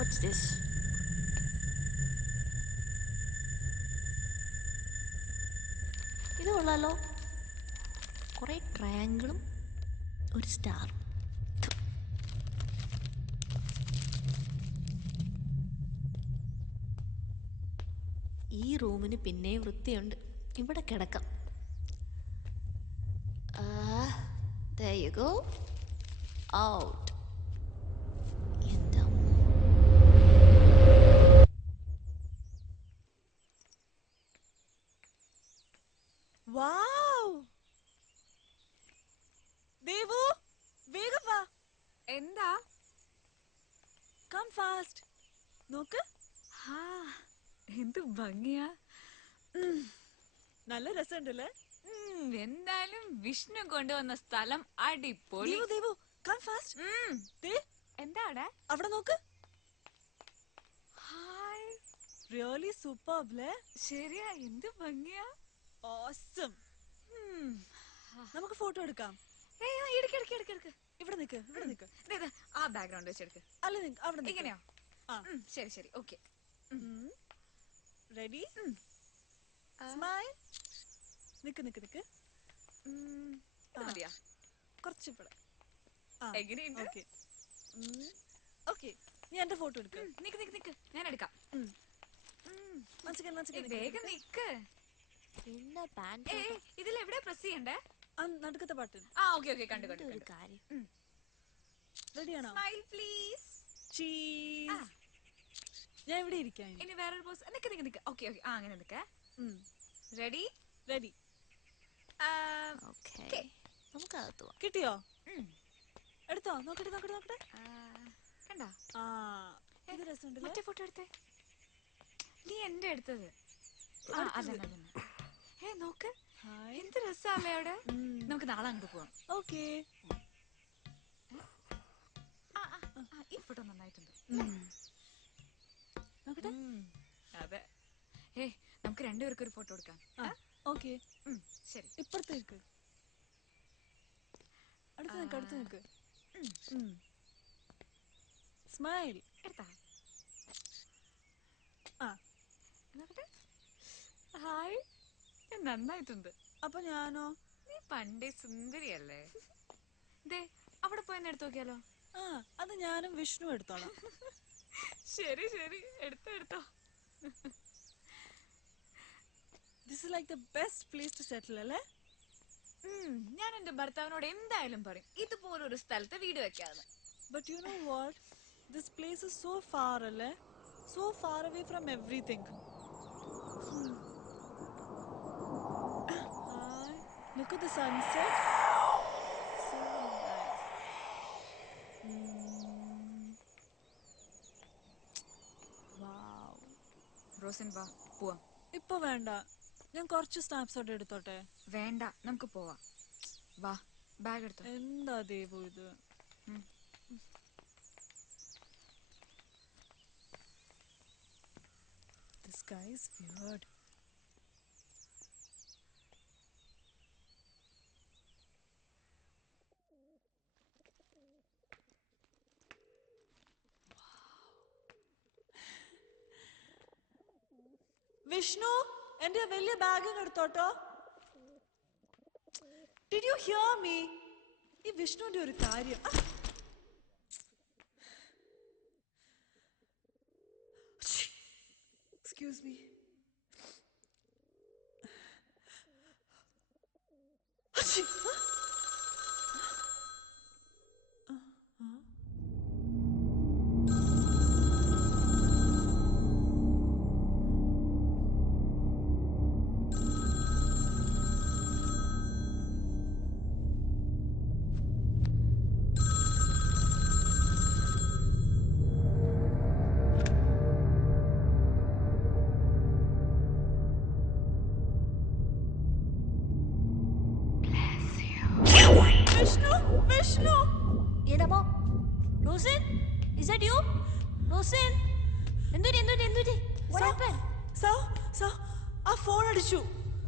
What's this? ഇത് കൊള്ളാലോ, കുറെ ട്രയാങ്കിളും ഒരു സ്റ്റാർ. ഈ റൂമിന് പിന്നെയും വൃത്തിയുണ്ട്, ഇവിടെ കിടക്കാം. There you go. Out. എന്താ വാവ്! ദേവു, വേഗം വാ. എന്താ? Come fast. നോക്ക്, എന്ത് ഭംഗിയാ. നല്ല രസമുണ്ടല്ലേ? എന്തായാലും വിഷ്ണു കൊണ്ടുവന്ന സ്ഥലം അടിപൊളി. Devu, Devu, come fast. എന്താ അവിടെ? അവിടെ നോക്ക്. ഹായ്. റിയലി സൂപ്പർബ് അല്ലേ? ശരിയാ, എന്ത് ഭംഗിയാ. ഓസം. നമുക്ക് ഫോട്ടോ എടുക്കാം. എടുക്ക്. ഇവിടെ നിക്ക്, ഇവിടെ നിക്ക്. ആ ബാക്ക്ഗ്രൗണ്ട് വെച്ചെടുക്ക്. അല്ല, അവിടെ നിക്ക്. ഇങ്ങനെയോ? ശരി, ഓക്കെ. റെഡി? സ്മൈൽ. നിക്ക്. മതിയാ? കുറച്ച് ഇവിടെ. എങ്ങനെയുണ്ട്? ഓക്കെ, നീ എന്റെ ഫോട്ടോ എടുക്ക. നിക്ക്, ഞാൻ എടുക്കാം. വേഗം നിക്ക്. ഇതിൽ എവിടെ പ്രസ് ചെയ്യണ്ടേ? നടുക്കത്തെ പാട്ട്. ഓക്കെ, കണ്ടു. കാര്യം. റെഡിയാണോ? Smile please. ചീസ്. ഞാൻ ഇവിടെ ഇരിക്കാം. ഇനി വേറൊരു പോസ്. നിക്ക്. ഓക്കെ, അങ്ങനെ നിക്ക. റെഡി? ഓക്കേ, നമുക്ക് അകത്ത് പോവാം. കിട്ടിയോ? എടുത്തോ? നോക്കട്ടെ. കണ്ടോ? ഇത് രസമുണ്ടല്ലേ? മറ്റേ ഫോട്ടോ എടുത്തേ. നീ എന്റെ എടുത്തത്. അതന്നെ. നോക്ക്, എന്ത് രസമല്ലേ അവിടെ. നമുക്ക് നാളെ അങ്ങോട്ട് പോവാം. ഓക്കേ. ഈ ഫോട്ടോ നന്നായിട്ടുണ്ട്. നോക്കട്ടെ. അതെ. നമുക്ക് രണ്ടുപേർക്കും ഒരു ഫോട്ടോ എടുക്കാം. ഓക്കേ, ശരി. ഇപ്പുറത്തേക്ക്. അടുത്ത് നിക്ക്. സ്മൈൽ. എടുത്താ? നോക്കട്ടെ. ഹായ്, നന്നായിട്ടുണ്ട്. അപ്പൊ ഞാനോ? നീ പണ്ടേ സുന്ദരിയല്ലേ. അവിടെ പോയി എടുത്തു നോക്കിയാലോ? അത് ഞാനും വിഷ്ണു എടുത്തോളാം. ശരി, എടുത്തോ. This is like the best place to settle, അല്ലേ? ഞാൻ എന്റെ ഭർത്താവിനോട് എന്തായാലും പറയും ഇതുപോലൊരു സ്ഥലത്ത് വീട് വെക്കാന്ന്. But you know what? This place is so far, അല്ലേ? So far away from everything. Look at the sunset. So nice. Wow. Rosan വാ, പോവാം. ഇപ്പൊ വേണ്ട, ഞാൻ കുറച്ച് സ്നാപ്ഷോട്ട് എടുത്തോട്ടെ. വേണ്ട, നമുക്ക് പോവാം. വാ, ബാഗ് എടുത്തോ. എന്താ ദേവു ഇത്? This guy is weird. Vishnu, എന്റെ വലിയ bag എടുത്തോട്ടോ. Did you hear me? ഈ വിഷ്ണുവിന്റെ ഒരു കാര്യം. Excuse me. Vishnu! Yenamo? Rosen? Is that you? Rosen? Enduti? What happened? So, our phone adichu.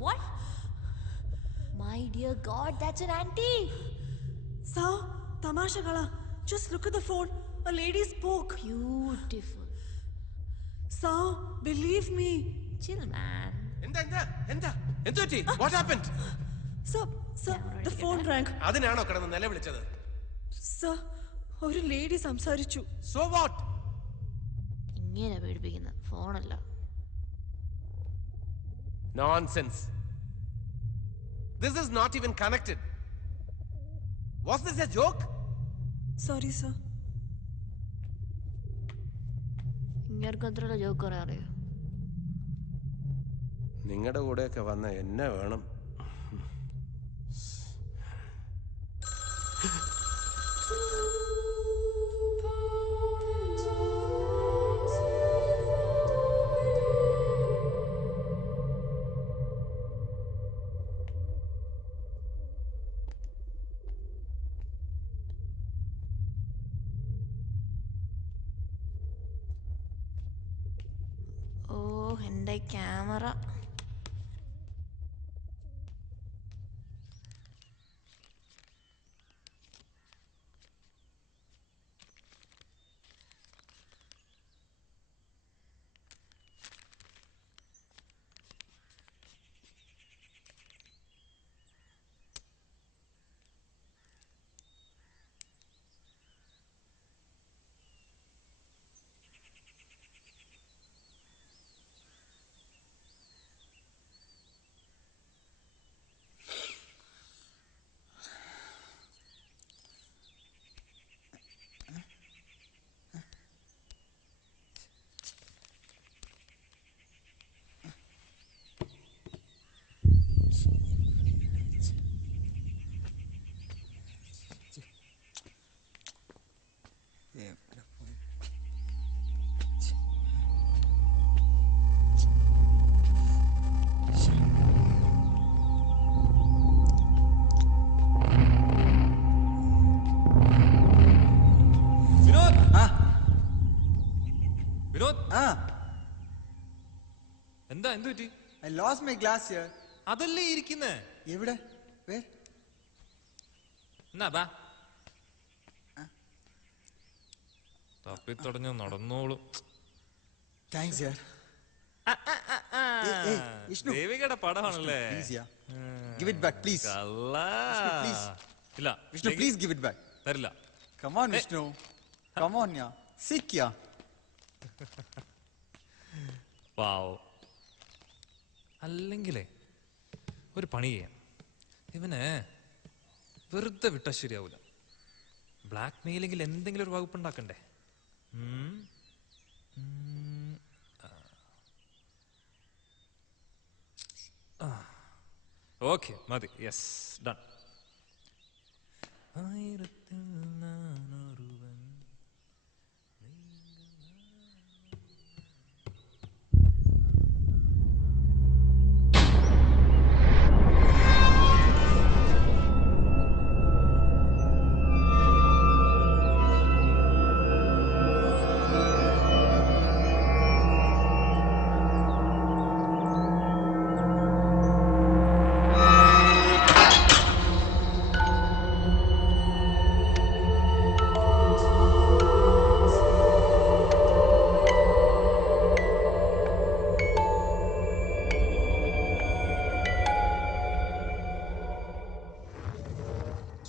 What? My dear God, that's an auntie. So, tamasha kala. Just look at the phone. A lady spoke. Beautiful. Sir, believe me. Chill, man. എന്താ എന്താ എന്താ എന്തു പറ്റി? What happened? Sir, the phone rang. അതിനാണോ കിടന്ന് നിലവിളിച്ചത്? Sir, ഒരു lady സംസാരിച്ചു. So what? ഇങ്ങനെ പേടിപ്പിക്കുന്ന ഫോണല്ല. Nonsense. This is not even connected. Was this a joke? Sorry, sir. ഇങ്ങേർക്ക് അത്രയുള്ള ജോക്ക് പറയാൻ അറിയോ? നിങ്ങളുടെ കൂടെയൊക്കെ വന്ന എന്നെ വേണം. ഓ എൻ്റെ ക്യാമറ. വിനോദ്, Ah, എന്താ എന്ത് പറ്റി? I lost my glass here. അതല്ലേ ഇരിക്കുന്നേ. എവിടെ? Where? എന്നാ ബാ, തപ്പിത്തടഞ്ഞ് നടന്നോളൂ. Thanks, yaar. Hey, Vishnu. ദേവികയുടെ പടമാണല്ലേ? Please, yeah. Give it back, please. കള്ളാ. Vishnu, please. ഇല്ല, Vishnu, please give it back. തരില്ല. Come on, Vishnu. Come on, yeah. Sick, yeah. പാവോ. അല്ലെങ്കിലേ ഒരു പണി ചെയ്യാം. ഇവന് വെറുതെ വിട്ടാ ശരിയാവൂല. ബ്ലാക്ക് മെയിലെങ്കിൽ എന്തെങ്കിലും ഒരു വകുപ്പ് ഉണ്ടാക്കണ്ടേ? ഓക്കെ, മതി. Yes, done. ആയിരത്തിൽ നാനൊരുവൻ.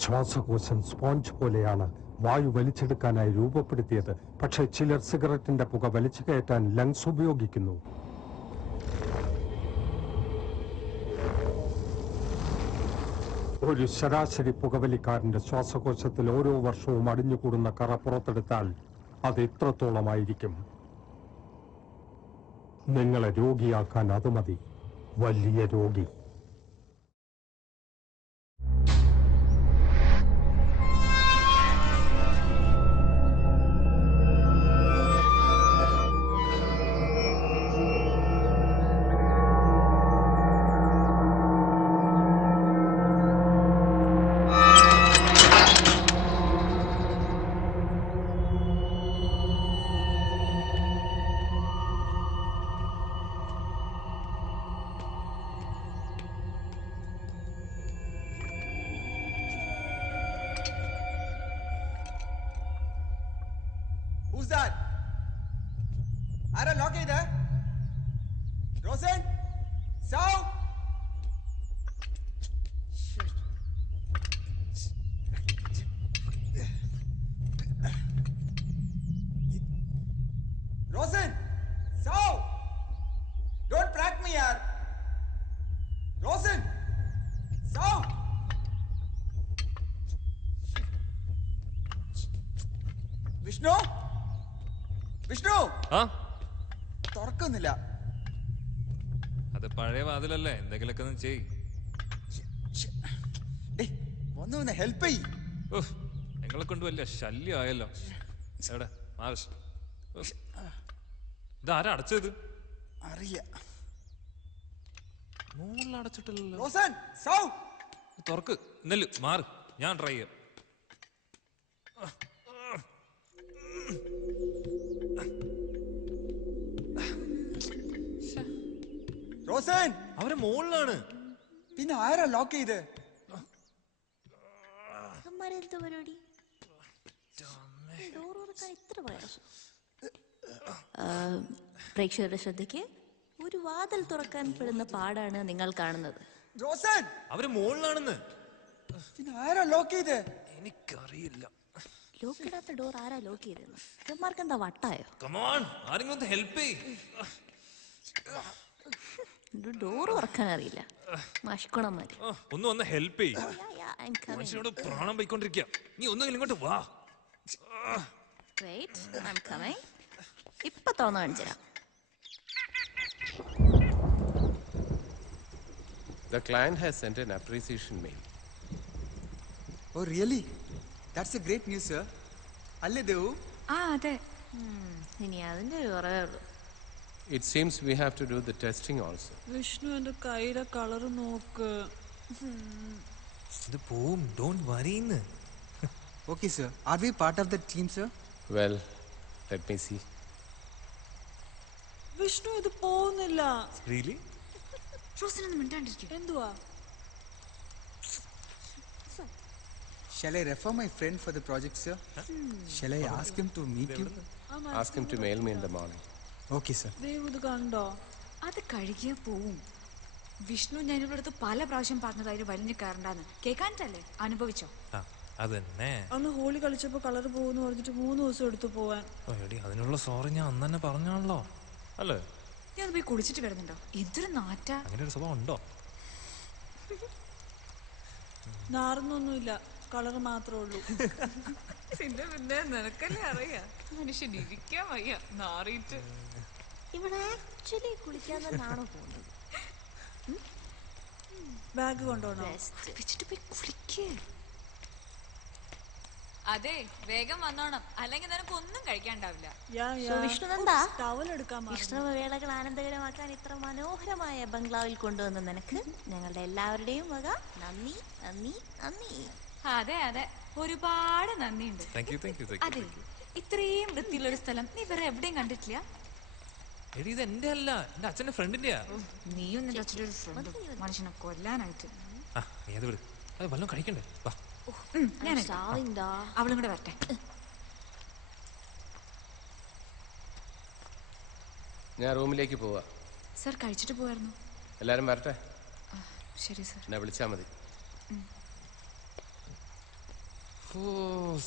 ശ്വാസകോശം സ്പോഞ്ച് പോലെയാണ് വായു വലിച്ചെടുക്കാനായി രൂപപ്പെടുത്തിയത്. പക്ഷേ ചിലർ സിഗരറ്റിന്റെ പുക വലിച്ചു കയറ്റാൻ ലങ്സ് ഉപയോഗിക്കുന്നു. ഒരു ശരാശരി പുകവലിക്കാരന്റെ ശ്വാസകോശത്തിൽ ഓരോ വർഷവും അടിഞ്ഞുകൂടുന്ന കറ പുറത്തെടുത്താൽ അത് ഇത്രത്തോളമായിരിക്കും. നിങ്ങളെ രോഗിയാക്കാൻ അത് മതി. വലിയ രോഗി. ആരാ ലോക്ക് ചെയ്ത്? റോസൻ, സൗ. റോസൻ, സൗ. Don't prank me, yaar. Rosen, സൗ. വിഷ്ണു, വിഷ്ണു, ആ തുറക്കുന്നില്ല. അത് പഴയ വാതിലല്ലേ, എന്തെങ്കിലുമൊക്കെ ഒന്ന് ചെയ്. ഒന്ന് ഹെൽപ്പ് ചെയ്. നിങ്ങളെ കൊണ്ട് വലിയ ശല്യമായല്ലോ. എവിടെ മാർഷ്? ഇതാരാ അടച്ചത്? അറിയാ. മുകളിൽ അടച്ചിട്ടില്ലല്ലോ. റോസൻ, സൗ. തുറക്ക്. നെല്ല് മാറ്, ഞാൻ ട്രൈ ചെയ്യാം. റോസൻ, അവരെ മുകളിലാണ്. പിന്നെ ആരാ ലോക്ക് ചെയ്ത്? അമ്മാരെന്താ പരിപാടി? ഡോർ തുറക്കാൻ ഇത്ര പ്രയാസം? പ്രേക്ഷകരുടെ ശ്രദ്ധയ്ക്ക്, ഒരു വാതിൽ തുറക്കാൻ പെടുന്ന പാടാണ് നിങ്ങൾ കാണുന്നത്. റോസൻ, അവര് മുകളിലാണെന്ന്. പിന്നെ ആരാ ലോക്ക് ചെയ്ത്? എനിക്കറിയില്ല. ലോക്ക് ഇടാത്ത ഡോർ ആരാ ലോക്ക് ചെയ്തെന്ന്? ഇവന്മാർക്ക് എന്താ വട്ടായോ? കമോൺ, ആരെങ്കിലും ഒന്ന് ഹെൽപ്പ് ചെയ്യ്. ഡോർ തുറക്കാൻ അറിയില്ല മഷ്കുണന്മാര്. ഒന്ന് ഹെൽപ്പ് ചെയ്യ്. മനുഷ്യനോട് പ്രാണം പോയിക്കൊണ്ടിരിക്കുക. നീ ഒന്നുകിൽ ഇങ്ങോട്ട് വാ. ഇപ്പൊ തോന്നു കാണിച്ചരാ. The client has sent an appreciation mail. Oh, really? That's a great news, sir. അല്ലേ ദേവു? അതെ. ഇനി അതിന്റെ ഒരു കുറവേ ഉള്ളൂ. It seems we have to do the testing also. Vishnu എന്റെ കയ്യിലെ കളർ നോക്ക്. ഇത് പോവും, don't വറിന്ന്. Okay, sir. Are we part of the team, sir? Well, let me see. Vishnu ഇത് പോകുന്നില്ല. Really? റോസിനൊന്നും മിണ്ടാണ്ടിരിക്കും. എന്തുവാ? Shall I refer my friend for the project, sir? Shall I ask him to meet you? Ask him to mail me in the morning. Okay, sir. Dev ഇത് കണ്ടോ? അത് കഴുകിയാ പോവും. വിഷ്ണു ഞാനിവിടെ അടുത്ത് പല പ്രാവശ്യം പറഞ്ഞതായി വലിഞ്ഞു കയറണ്ടാന്ന്. കേൾക്കാനിട്ടല്ലേ? അനുഭവിച്ചോ? അതന്നെ. അന്ന് ഹോളി കളിച്ചപ്പോ കളർ പോകുന്നു പറഞ്ഞിട്ട് 3 ദിവസം എടുത്തു പോവാൻ. അതിനുള്ള സോറി ഞാൻ അന്ന് തന്നെ പറഞ്ഞാണല്ലോ അല്ലേ? നീ അത് പോയി കുളിച്ചിട്ട് കിടന്നുണ്ടോ? എന്തൊരു നാറ്റാ. അങ്ങനെ ഒരു സ്വഭാവം ഉണ്ടോ? നാറുന്നൊന്നുമില്ല, കളർ മാത്രമേ ഉള്ളൂ. പിന്നെ നിനക്കല്ലേ അറിയാ, മനുഷ്യൻ ഇരിക്കാൻ വയ്യ നാറിയിട്ട്. ഇവിടെ ആക്ച്വലി കുളിക്കാൻ തന്നെയാണോ പോകുന്നത്? ബാഗ് കൊണ്ടോണോ? വെച്ചിട്ട് പോയി കുളിക്കേ. അതെ, വേഗം വന്നോണം, അല്ലെങ്കിൽ നിനക്ക് ഒന്നും കഴിക്കാണ്ടാവില്ല. വിഷ്ണുനന്ദ, ടവൽ എടുക്കാൻ വിഷ്ണുവേളകൾ ആനന്ദകരമാക്കാൻ ഇത്ര മനോഹരമായ ബംഗ്ലാവിൽ കൊണ്ടുവന്ന നിനക്ക് ഞങ്ങളുടെ എല്ലാവരുടെയും വക നന്ദി നന്ദി നന്ദി. അതെ അതെ, ഒരുപാട് നന്ദിയുണ്ട്. അതെ, ഇത്രയും വൃത്തിയുള്ളൊരു സ്ഥലം നീ വേറെ എവിടെയും കണ്ടിട്ടില്ല. ഇത് എന്റെ അല്ല, എന്റെ അച്ഛന്റെ ഫ്രണ്ടിന്റെയാ. നീയും നിന്റെ അച്ഛൻ്റെ ഒരു ഫ്രണ്ട് മനുഷ്യനെ കൊല്ലാനായിട്ട്. നീ അത് വിട്, അത് വല്ലതും കഴിക്കണ്ടേ? വാ, അവളും കൂടെ വരട്ടെ. ഞാൻ റൂമിലേക്ക് പോവാ. സർ കഴിച്ചിട്ട് പോവായിരുന്നു. എല്ലാരും വരട്ടെ. ശരി സർ. എന്നെ വിളിച്ചാ മതി. ഓ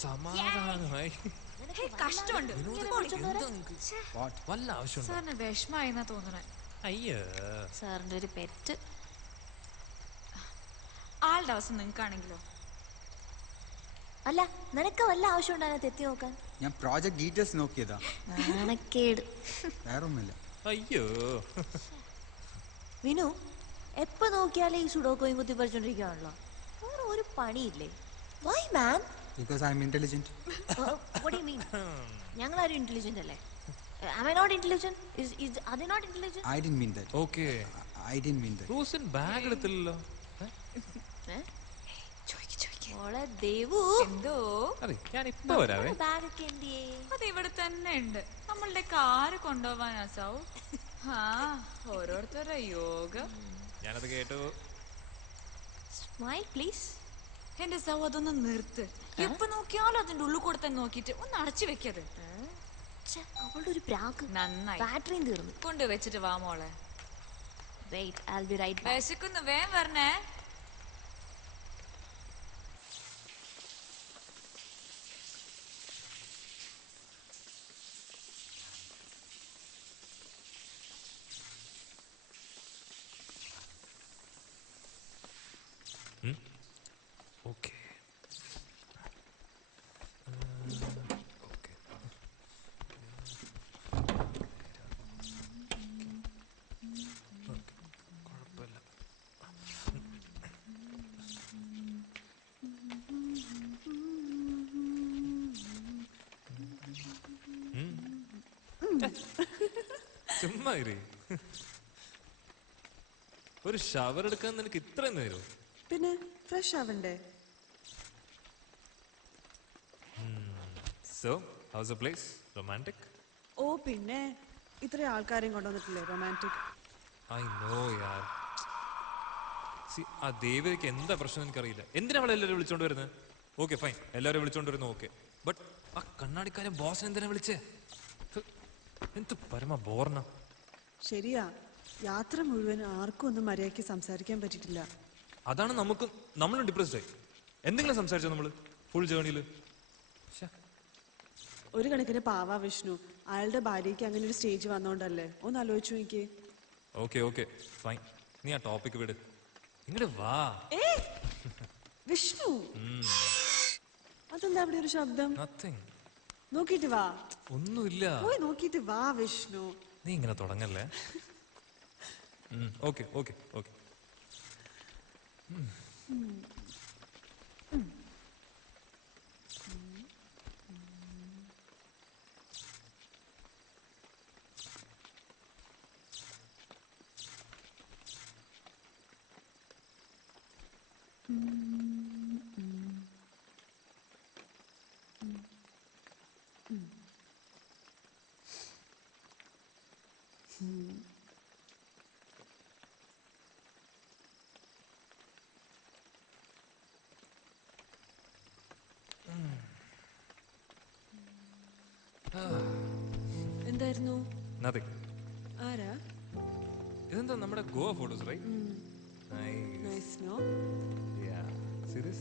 സമാധാനമായി. കഷ്ടമുണ്ട്. വല്ല ആവശ്യം സാറിന് വിഷമായെന്നാ തോന്നണേ. അയ്യോ, സാറിന്റെ ഒരു പെറ്റ്. ആളുടെ അവസ്ഥ നിങ്ങൾക്കാണെങ്കിലോ? അല്ല, നിനക്ക് വല്ല ആവശ്യം ഉണ്ടായിരുന്നു എത്തി നോക്കാൻ? ഞാൻ പ്രോജക്ട് ഡീറ്റെയിൽസ് നോക്കിയതാ. നാണക്കേട്. വേറൊന്നുമില്ല. അയ്യോ വിനു, എപ്പോ നോക്കിയാലേ ഈ സുഡോക്കോയും കുത്തി പറിച്ചോണ്ടിരിക്കുകയാണല്ലോ. വേറെ ഒരു പണിയില്ലേ? Why, man? Because I'm intelligent. What do you mean? ഞങ്ങളാരും ഇന്റലിജന്റ് അല്ലേ? Am I not intelligent? Are they not intelligent? I didn't mean that. Okay. I didn't mean that. Rosin bag എടുത്തില്ലല്ലോ. മോളെ ദേവു, എന്തോ അതെ, ഞാൻ ഇപ്പൊ വരാവേ. ബാഗ് ഒക്കെ എന്തിയേ? അത് ഇവിടെ തന്നെ ഉണ്ട്. നമ്മളുടെ കാറ് കൊണ്ടുപോവാനാ സൗ. ഓരോരുത്തരുടെ യോഗം. ഞാനത് കേട്ടു. Smile, please. എന്റെ സൗ, അതൊന്ന് നിർത്ത്. എപ്പൊ നോക്കിയാലും അതിന്റെ ഉള്ളിൽ കൂടെ തന്നെ നോക്കിട്ട് ഒന്ന് അടച്ചു വെക്കത്. അവളുടെ ഒരു പ്രാക്ക്. നന്നായി. ബാറ്ററിയും തീർന്നു. കൊണ്ട് വെച്ചിട്ട് വാ മോളെ. Wait, I'll be right back. വിശക്കുന്നു, വേഗം വരണേ. Okay. ചുമ്മാ ഇരി. ഒരു ഷവർ എടുക്കാൻ നിനക്ക് ഇത്രയും നേരം? പിന്നെ ഫ്രഷ് ആവണ്ടേ? So, how's the place? Romantic? ഓ പിന്നെ ഇത്രയും ആൾക്കാരെയും കൊണ്ടുവന്നിട്ടില്ലേ romantic. I know, yaar. See, ആ ദേവിക്ക് എന്താ പ്രശ്നം എനിക്കറിയില്ല. എന്തിനാ അവളെ എല്ലാവരും വിളിച്ചോണ്ട് വരുന്നത്? ഓക്കെ ഫൈൻ, എല്ലാവരും വിളിച്ചോണ്ട് വരുന്നു, ഓക്കെ. ബട്ട് ആ കണ്ണാടിക്കാരൻ ബോസിനെ എന്തിനാ വിളിച്ചേ? എന്ത് പരമ ബോർണ. ശരിയാ, യാത്ര മുഴുവൻ ആർക്കും ഒന്നും മര്യാദയ്ക്ക് സംസാരിക്കാൻ പറ്റിയിട്ടില്ല. അതാണ് നമ്മളും ഡിപ്രസ്ഡ് ആയി. എന്തെങ്കിലും സംസാരിച്ചോ നമ്മള് ഫുൾ ജേർണിയില്? ഒരു കണക്കിന് പാവാ വിഷ്ണു, അയാളുടെ ഭാര്യയ്ക്ക് അങ്ങനെ ഒരു സ്റ്റേജ് വന്നോണ്ടല്ലേ. ഒന്ന് ആലോചിച്ചു എനിക്ക്. ഓക്കെ ഓക്കെ ഫൈൻ, നീ ആ ടോപ്പിക് വിട്. ഇങ്ങോട്ട് വാ. വിഷ്ണു, അതെന്താ അവിടെ ഒരു ശബ്ദം? നത്തിങ്. നോക്കിട്ട് വാ. ഒന്നുമില്ല, പോയി നോക്കിട്ട് വാ വിഷ്ണു. നീ ഇങ്ങനെ തുടങ്ങല്ലേ. Okay okay okay. എന്തായിരുന്നു? Nothing. ആരാ? ഇതെന്താ നമ്മുടെ Goa photos, right? Nice, no? Yeah. See this?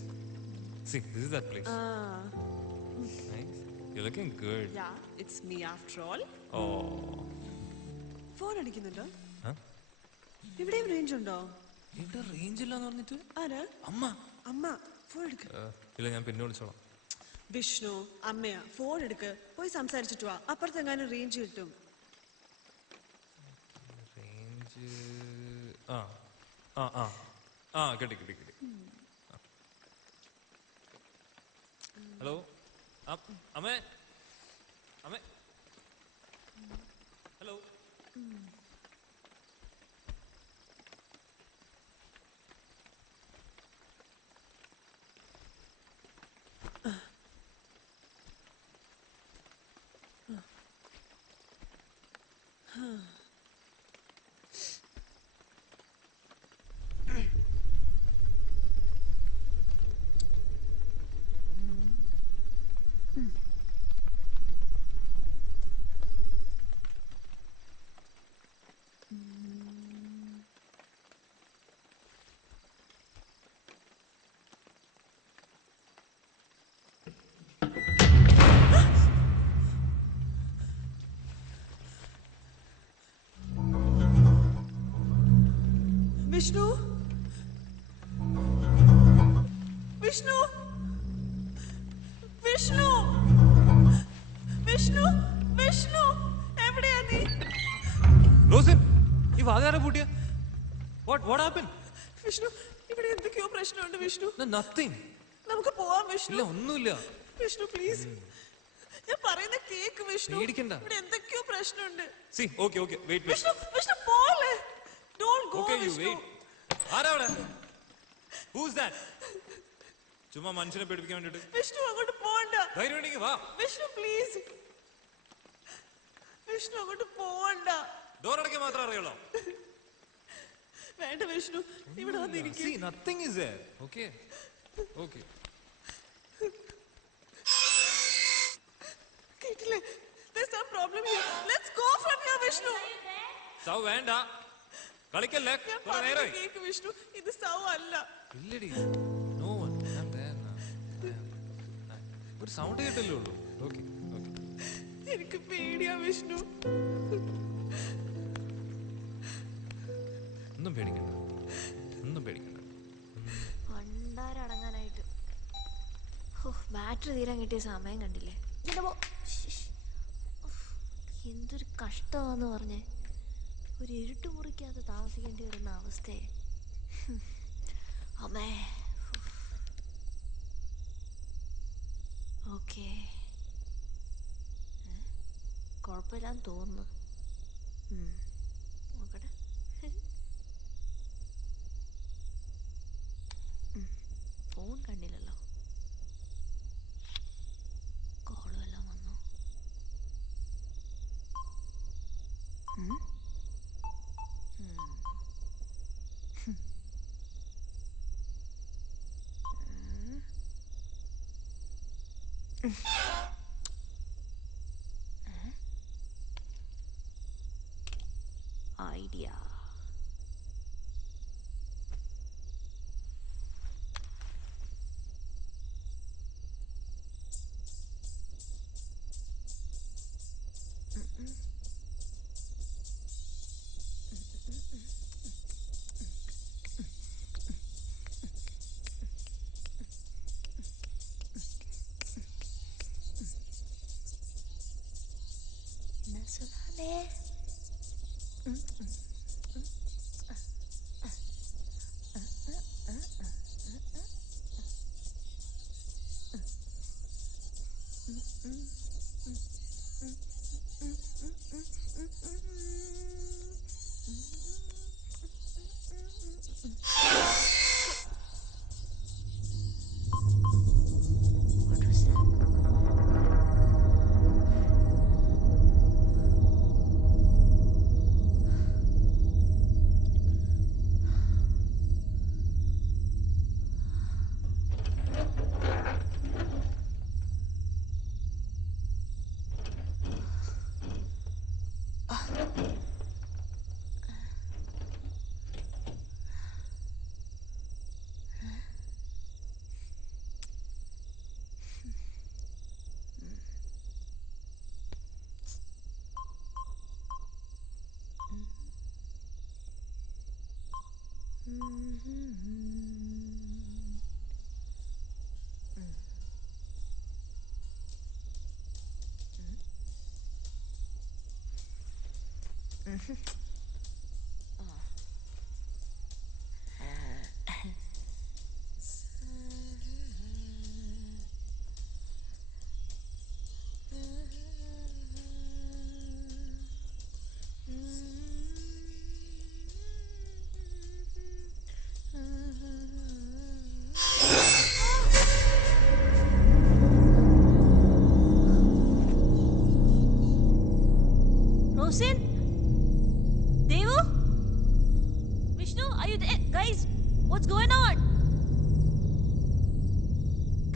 See, this is that place. Nice. You're looking good. Yeah, it's me after all. Oh. Phone അടിക്കുന്നുണ്ടോ? Huh? ഇവിടെയും റേഞ്ച് ഉണ്ടോ? ഇവിടെ റേഞ്ച് ഇല്ലാന്ന് പറഞ്ഞിട്ട്? ആരാ? അമ്മ. അമ്മ, ഫോൺ എടുക്ക. ഇല്ല, ഞാൻ പിന്നെ വിളിച്ചോളാം. വിഷ്ണു, അമ്മയാ, ഫോൺ എടുക്ക്. പോയി സംസാരിച്ചിട്ട് വാ. അപ്പുറത്തെങ്ങാനും റേഞ്ച് കിട്ടും. റേഞ്ച് ആ ആ ആ ആ കിട്ടി കിട്ടി കിട്ടി. ഹലോ അമ്മേ, അമ്മേ, ഹലോ. വിഷ്ണു, വിഷ്ണു, വിഷ്ണു, വിഷ്ണു, വിഷ്ണു, എവിടെയാ നീ? റോസിൻ, ഈ വാതിലാരെ പൂട്ടിയ? What happened? വിഷ്ണു, ഇവിടെ എന്തൊക്കെയോ പ്രശ്നമുണ്ട് വിഷ്ണു. Nothing. നമുക്ക് പോവാം വിഷ്ണു. ഇല്ല, ഒന്നുമില്ല. വിഷ്ണു പ്ലീസ്, ഞാൻ പറയുന്ന കേക്ക് വിഷ്ണു. പേടിക്കണ്ട. ഇവിടെ എന്തൊക്കെയോ പ്രശ്നമുണ്ട്. See, okay, wait. Vishnu, Vishnu പോലെ. Don't go Okay, you Vishnu. wait. ആരാ അവിടെ? Who's that? ചുമ്മാ മനുഷ്യനെ പേടിപ്പിക്കാൻ വേണ്ടിട്ട്. വിഷ്ണു അങ്ങോട്ട് പോവണ്ട. ധൈര്യം ഉണ്ടെങ്കിൽ വാ. വിഷ്ണു പ്ലീസ്. വിഷ്ണു അങ്ങോട്ട് പോവണ്ട. ഡോർ അടയ്ക്കാൻ മാത്രം അറിയുള്ളൂ. വേണ്ട വിഷ്ണു, ഇവിടെ വന്നിരിക്കും. See, nothing is there. Okay. കേട്ടില്ലേ? There's some വേണ്ട കളിക്കല്ലേ കുറെ നേരമായി കേക്ക് വിഷ്ണു ഇത് സൗ അല്ല ഇല്ലടി നോ വൺ ഒരു സൗണ്ട് കേട്ടല്ലേ ഉള്ളൂ ഓക്കെ ഓക്കെ എനിക്ക് പേടിയാ വിഷ്ണു ഒന്നും പേടിക്കണ്ട ഒന്നും പേടിക്കണ്ട പണ്ടാരടങ്ങാനായിട്ട് ബാറ്ററി തീരാൻ കിട്ടിയ സമയം കണ്ടില്ലേ എന്തൊരു കഷ്ടമാന്ന് പറഞ്ഞേ ഒരു ഇരുട്ട് മുറിക്കകത്ത് താമസിക്കേണ്ടി വരുന്ന അവസ്ഥയെ അമ്മേ ഓക്കെ കുഴപ്പമില്ലാന്ന് തോന്നുന്നു നോക്കട്ടെ ഫോൺ കണ്ടില്ലല്ലോ കോളും എല്ലാം വന്നു idea സുധാമേ Rosin? Devu? Vishnu, are you there? Guys, what's going on?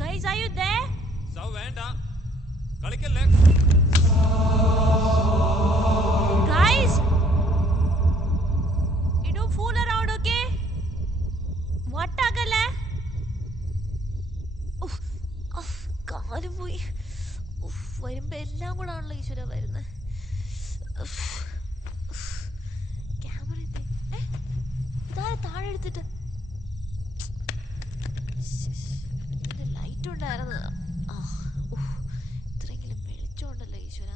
Guys, are you there? സൗ വേണ്ട കളിക്കല്ലേ Guys! You don't fool around, okay? വട്ടാക്കല്ലേ? കാല് പോയി വരുമ്പോ എല്ലാം കൂടെ ആണല്ലോ ഈശ്വര വരുന്നത്. ക്യാമറ ഇതാരെ താഴെ എടുത്തിട്ട് ലൈറ്റ് ഉണ്ടായിരുന്നു. ഇത്രയെങ്കിലും വെളിച്ചമുണ്ടല്ലോ ഈശ്വര.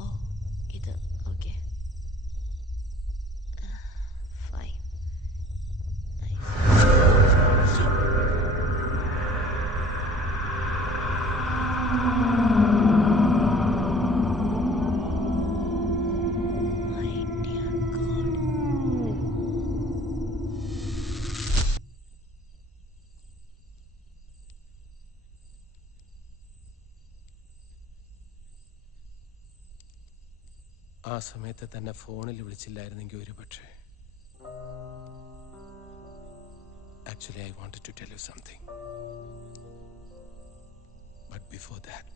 ഓ ഇത് ഓക്കെ ഫൈൻ. ആ സമയത്ത് തന്നെ ഫോണിൽ വിളിച്ചില്ലായിരുന്നെങ്കിൽ ഒരു പക്ഷേ. Actually, I wanted to tell you something. But before that.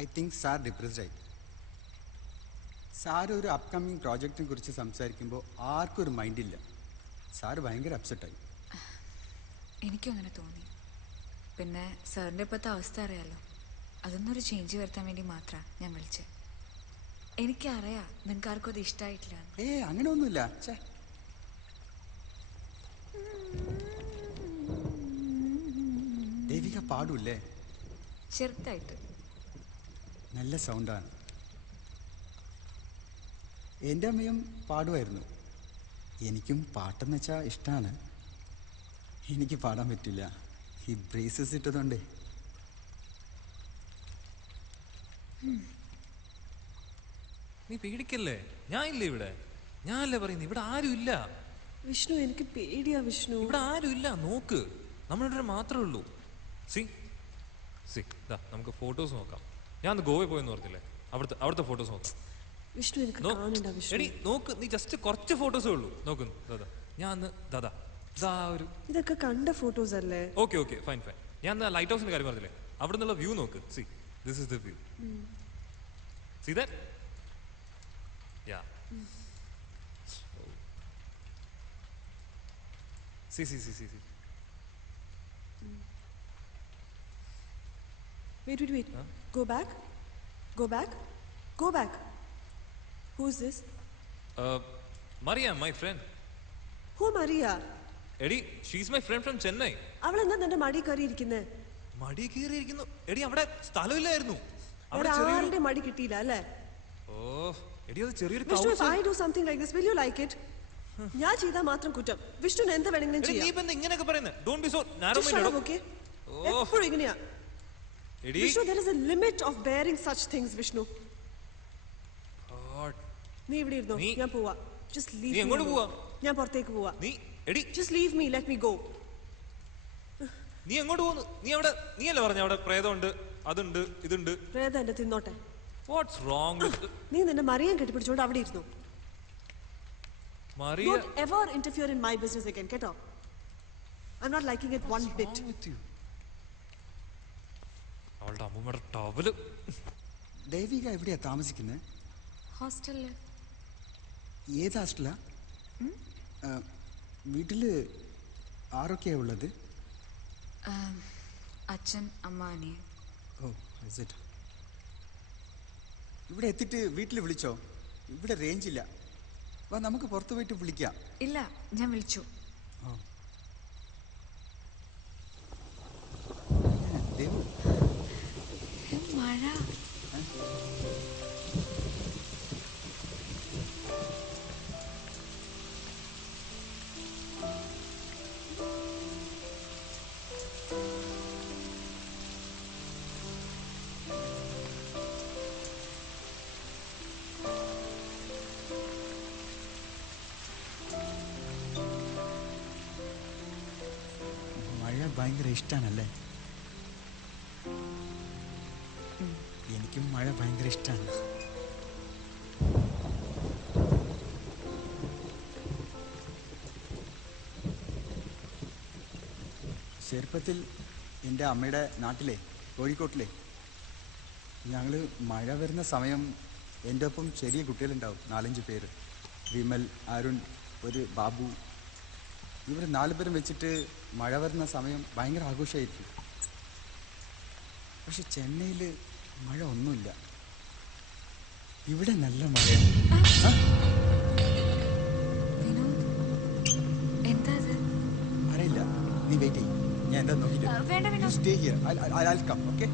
I think sir depressed ആയി. സാർ ഒരു അപ്കമ്മിങ് പ്രോജക്റ്റിനെ കുറിച്ച് സംസാരിക്കുമ്പോൾ ആർക്കും ഒരു മൈൻഡില്ല. സാർ ഭയങ്കര അപ്സെറ്റായി. എനിക്കും അങ്ങനെ തോന്നി. പിന്നെ സാറിൻ്റെ ഇപ്പോഴത്തെ അവസ്ഥ അറിയാലോ, അതൊന്നൊരു ചേഞ്ച് വരുത്താൻ വേണ്ടി മാത്രമാണ് ഞാൻ വിളിച്ചത്. എനിക്കറിയാം നിങ്ങൾക്ക് ആർക്കും അത് ഇഷ്ടമായിട്ടില്ല. അങ്ങനെ ഒന്നുമില്ല. ദേവിക പാടൂല്ലേ? ചെറുതായിട്ട്. നല്ല സൗണ്ടാണ്. എൻ്റെ അമ്മയും പാടുമായിരുന്നു. എനിക്കും പാട്ടെന്ന് വെച്ചാൽ ഇഷ്ടമാണ്. എനിക്ക് പാടാൻ പറ്റില്ല, ഈ ബ്രേസസ് ഇട്ടതുകൊണ്ടേ. നീ പേടിക്കല്ലേ, ഞാൻ ഇല്ലേ ഇവിടെ. ഞാനല്ലേ പറയുന്നത്, ഇവിടെ ആരും ഇല്ല. വിഷ്ണു, എനിക്ക് പേടിയാ വിഷ്ണു. ഇവിടെ ആരും ഇല്ല, നോക്ക്, നമ്മളിവിടെ മാത്രമേ ഉള്ളൂ. സി സി ദാ നമുക്ക് ഫോട്ടോസ് നോക്കാം. ഞാൻ അന്ന് ഗോവയിൽ പോയെന്ന് പറഞ്ഞില്ലേ, അവിടുത്തെ ഫോട്ടോസ് നോക്കാം. വിഷ്ണു, എനിക്ക് കാണണ്ട വിഷ്ണു. എടി നോക്ക്, നീ ജസ്റ്റ് കുറച്ച് ഫോട്ടോസേ ഉള്ളൂ. നോക്ക് ദാദാ, ഞാൻ അന്ന് ദാദാ ഒരു ഇതൊക്കെ കണ്ട ഫോട്ടോസ് അല്ലേ? Okay okay fine fine. ഞാൻ അന്ന് ലൈറ്റ് ഹൗസിന്റെ കാര്യം പറഞ്ഞില്ലേ, അവിടെ നിന്നുള്ള വ്യൂ നോക്ക്. See this is the view. C that? Yeah. See. Wait. Huh? Go back. Who's this? Maria, my friend. Who Maria? Eddie, she's my friend from Chennai. അവൾ എന്താ നിന്റെ മടി കയറി ഇരിക്കുന്നേ? മടി കയറി ഇരിക്കുന്നു? എടി അവിടെ സ്ഥലമില്ലായിരുന്നു. ആരുടെ മടി കിട്ടിയില്ല അല്ലേ? ഓ എടി, അത് ചെറിയൊരു Vishnu, if I do something like this, will you like it? ഞാൻ ചെയ്താൽ മാത്രം കുറ്റം. വിഷ്ണുവിന് എന്താ വേണമെങ്കിലും ചെയ്യാം. നീ ഇപ്പോ ഇങ്ങനെയൊക്കെ പറയുന്നത്? Don't be so narrow minded. Okay? എപ്പോഴും ഇങ്ങനെയാ. Vishnu, there is a limit of bearing such things, Vishnu. God. നീ ഇവിടെ ഇരുന്നോ, ഞാൻ പോവാ. Just leave me. നീ എങ്ങോട്ട് പോവാ? ഞാൻ പുറത്തേക്ക് പോവാ. നീ എടി Just leave me, let me go. നീ എങ്ങോട്ട് പോകുന്നു? നീ അല്ലേ പറഞ്ഞ അവിടെ പ്രേതമുണ്ട്, അതുണ്ട്, ഇതുണ്ട്. പ്രേതം എന്നെ തിന്നോട്ടെ. What's wrong with നീ നിന്റെ മറിയം കെട്ടിപ്പിടിച്ചോണ്ട് അവിടെ ഇരുന്നു. Maria, don't ever interfere in my business again. Get up. I'm not liking it one bit. അവളുടെ അമ്മൂമ്മയുടെ ടവല്. ദേവിക എവിടെയാ താമസിക്കുന്നത്? ഹോസ്റ്റലില്. ഏത് ഹോസ്റ്റലാ? വീട്ടില് ആരൊക്കെയാ ഉള്ളത്? അച്ഛൻ, അമ്മ, അനിയൻ. ഓ, ഇവിടെ എത്തിയിട്ട് വീട്ടിൽ വിളിച്ചോ? ഇവിടെ റേഞ്ച് ഇല്ല. വാ, നമുക്ക് പുറത്തു പോയിട്ട് വിളിക്കാം. ഇല്ല, ഞാൻ വിളിച്ചു. മഴ. ഭയങ്കര ഇഷ്ടാണല്ലേ? എനിക്കും മഴ ഭയങ്കര ഇഷ്ടമാണ്. ചെറുപ്പത്തിൽ എൻ്റെ അമ്മയുടെ നാട്ടിലെ കോഴിക്കോട്ടിലെ ഞങ്ങൾ മഴ വരുന്ന സമയം എൻ്റെ ഒപ്പം ചെറിയ കുട്ടികളുണ്ടാവും 4-5 പേര്. വിമൽ, അരുൺ, ഒരു ബാബു. ഇവർ 4 പേരും വെച്ചിട്ട് മഴ വരുന്ന സമയം ഭയങ്കര ആഘോഷമായിരിക്കും. പക്ഷെ ചെന്നൈയിൽ മഴ ഒന്നുമില്ല. ഇവിടെ നല്ല മഴയാണ്. വിനോദ്, എന്താ അത്? അറിയില്ല, നീ വെയിറ്റ് ചെയ്യും. ഞാൻ എന്താ വേണ്ട നോക്കിയിട്ട് Vinod. Stay here. I'll come, okay?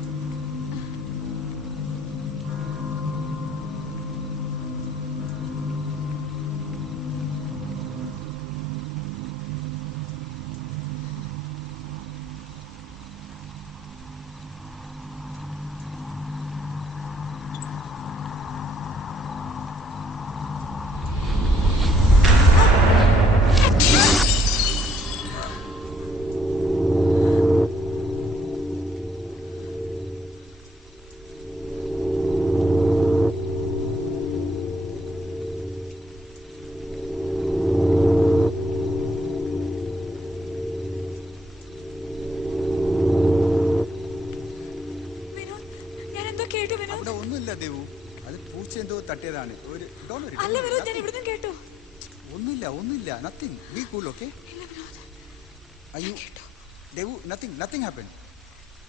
Vinod, ഞാൻ എന്തോ കേട്ടു വിനോദ്. അവിടെ ഒന്നുമില്ല ദേവു, അത് പൂച്ച എന്തോ തട്ടിയതാണ്. അല്ല വിനോദ്, ഞാൻ ഇവിടുന്ന് കേട്ടു. ഒന്നുമില്ല, നത്തിങ്. B cool, okay? ഇല്ല വിനോദ്, അയ്യോ Devu, nothing happen.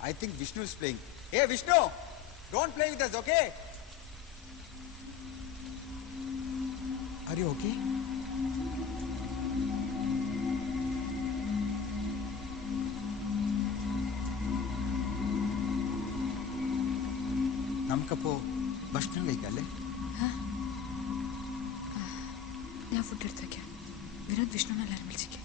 I think Vishnu is playing. Hey Vishnu, don't play with us, okay? Are you okay? നമുക്കപ്പോ ഭക്ഷണം കഴിക്കാം അല്ലേ? ഞാൻ ഫുഡ് എടുത്ത് വെക്കാം. വിനോദ് വിഷ്ണുവിനെ എല്ലാവരും വിളിച്ചിരിക്കും.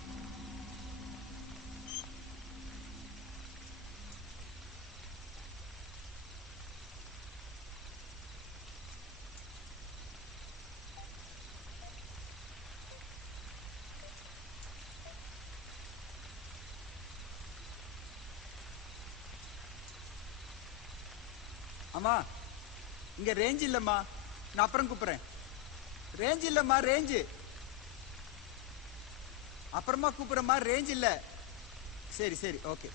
அம்மா இங்க ரேஞ்ச் இல்லம்மா, நான் அப்புறம் கூப்பிடுறேன். ரேஞ்ச் இல்லம்மா, ரேஞ்சு அப்புறமா கூப்பிடுறேம்மா, ரேஞ்ச் இல்ல. சரி சரி, ஓகே.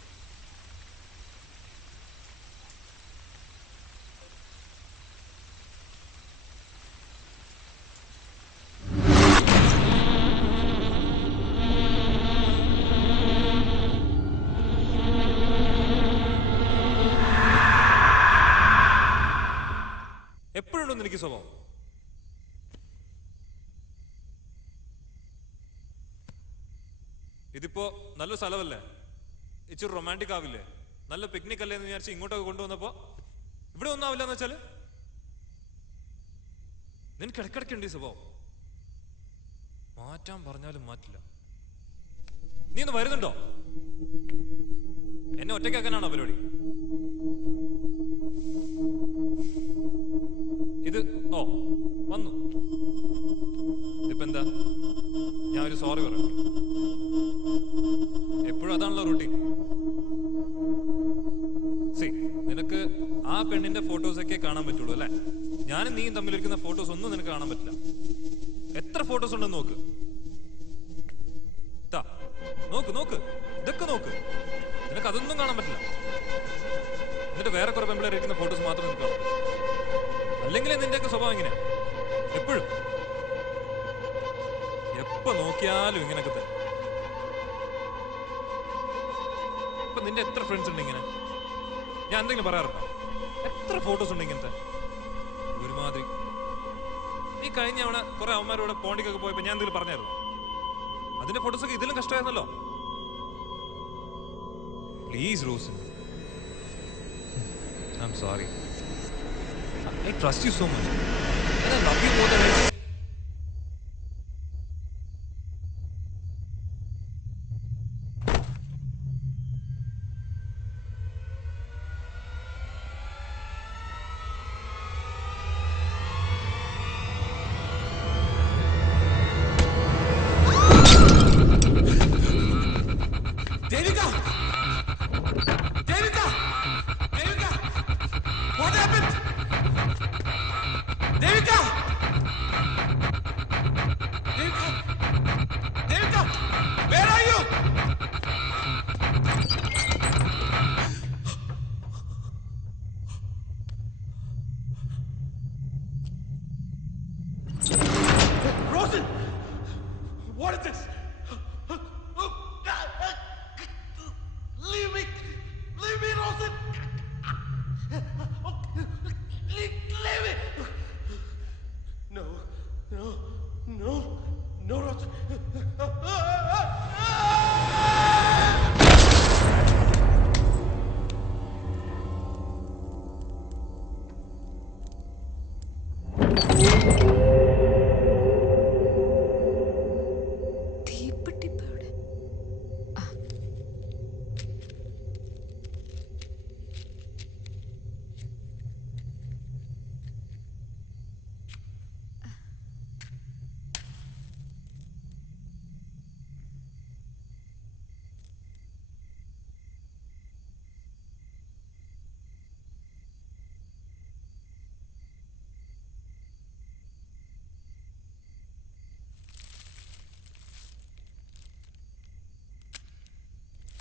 എപ്പോഴുണ്ടോന്ന് എനിക്ക് സ്വഭാവം. ഇതിപ്പോ നല്ല സ്ഥലമല്ലേ, ഇച്ചിരി റൊമാൻറ്റിക് ആവില്ലേ? നല്ല പിക്നിക് അല്ലേ എന്ന് വിചാരിച്ച് ഇങ്ങോട്ടൊക്കെ കൊണ്ടുവന്നപ്പോ ഇവിടെ ഒന്നും ആവില്ല എന്ന് വെച്ചാല് നിനക്ക് ഇടക്കിടക്കുണ്ട് ഈ സ്വഭാവം. മാറ്റാൻ പറഞ്ഞാലും മാറ്റില്ല. നീ ഒന്ന് വരുന്നുണ്ടോ? എന്നെ ഒറ്റയ്ക്കാക്കാനാണോ പരിപാടി? ഇത് വന്നു. ഇതിപ്പോ എന്താ? ഞാൻ ഒരു സോറി പറയണം. എപ്പോഴും അതാണല്ലോ റൂട്ടീൻ. സി, നിനക്ക് ആ പെണ്ണിന്റെ ഫോട്ടോസ് ഒക്കെ കാണാൻ പറ്റുള്ളൂ അല്ലെ? ഞാനും നീയും തമ്മിലിരിക്കുന്ന ഫോട്ടോസ് ഒന്നും നിനക്ക് കാണാൻ പറ്റില്ല. എത്ര ഫോട്ടോസ് ഉണ്ടെന്ന് നോക്ക്. നോക്ക്, ഇതൊക്കെ നോക്ക്. നിനക്ക് അതൊന്നും കാണാൻ പറ്റില്ല. എന്നിട്ട് വേറെ കുറെ പെമ്പിളേർ ഇരിക്കുന്ന ഫോട്ടോസ് മാത്രം നിനക്ക് കാണാം. അല്ലെങ്കിൽ നിന്റെയൊക്കെ സ്വഭാവം ഇങ്ങനെ എപ്പോഴും, എപ്പോ നോക്കിയാലും ഇങ്ങനെയൊക്കെ തന്നെ. ഇപ്പൊ നിന്റെ എത്ര ഫ്രണ്ട്സ് ഉണ്ട് ഇങ്ങനെ? ഞാൻ എന്തെങ്കിലും പറയാറുണ്ടോ? എത്ര ഫോട്ടോസ് ഉണ്ട് ഇങ്ങനത്തെ? ഒരുമാതിരി. നീ കഴിഞ്ഞ അവിടെ കുറെ അവന്മാരോടെ പോണ്ടിക്കൊക്കെ പോയപ്പോ ഞാൻ എന്തെങ്കിലും പറഞ്ഞായിരുന്നു? അതിന്റെ ഫോട്ടോസൊക്കെ ഇതിലും കഷ്ടമായിരുന്നല്ലോ. Please Rose, I am sorry. I trust you so much. And I love you more than anything. Devika! What happened? Devika!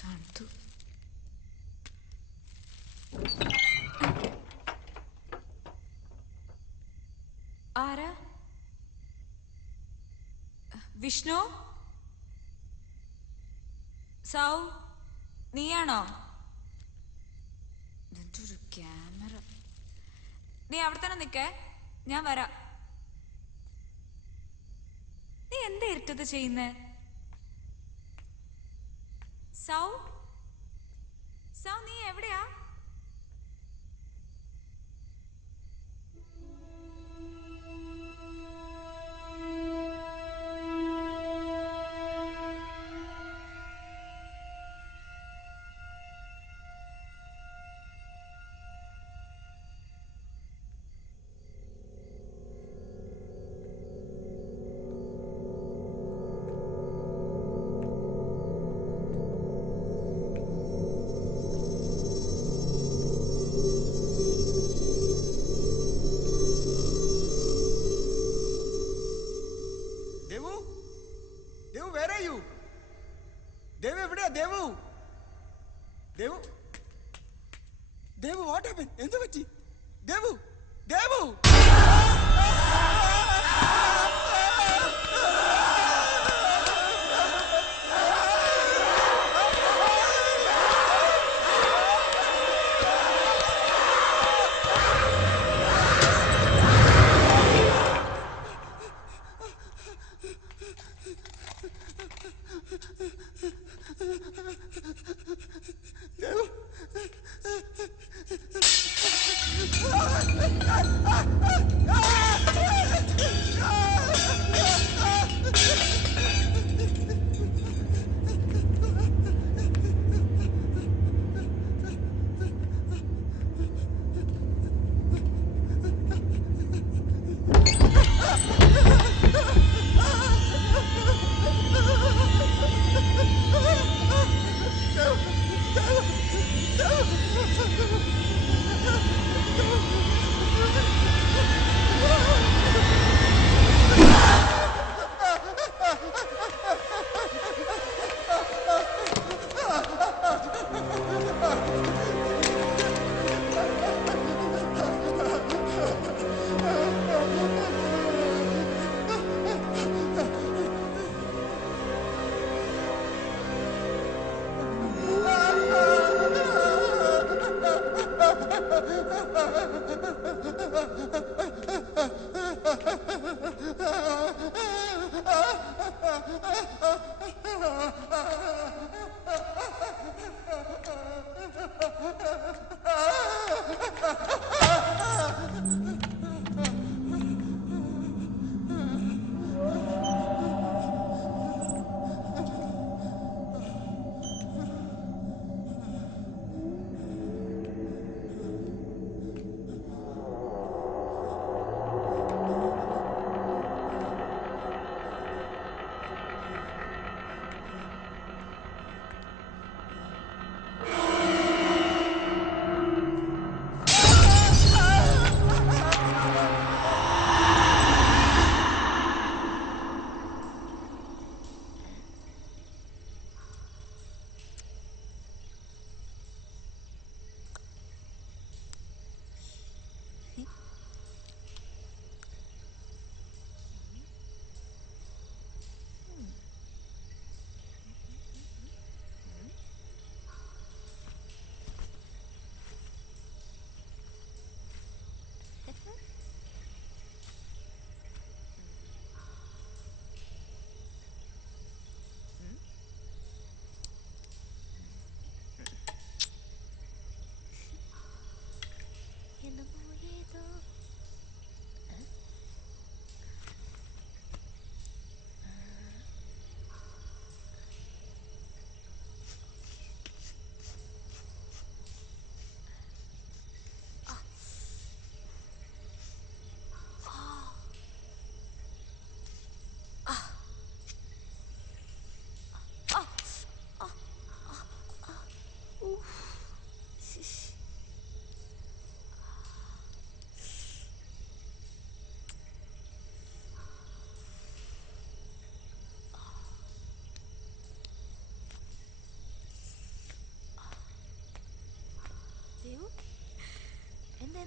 തണുത്തു. ആരാ? വിഷ്ണു? സൗ, നീയാണോ? ഇതൊരു ക്യാമറ. നീ അവിടെ തന്നെ നിക്കേ, ഞാൻ വരാം. നീ എന്താ ഇരുട്ടത് ചെയ്യുന്നേ? സൗ, സൗ, നീ എവിടെയാ? എന്ത് പറ്റി? ദേവു, ദേവു!